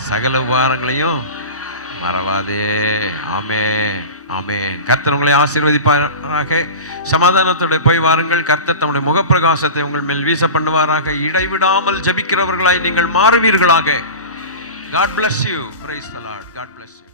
சகல உபகாரங்களையும் மறவாதே. ஆமென், ஆமென். கர்த்தர் உங்களை ஆசீர்வதிப்பாராக. சமாதானத்தோட போய் வாருங்கள். கர்த்தர் தம்முடைய முகப்பிரகாசத்தை உங்கள் மேல் வீச பண்ணுவாராக. இடைவிடாமல் ஜெபிக்கிறவர்களாய் நீங்கள் மாறுவீர்களாக. God bless you. Praise the Lord. God bless you.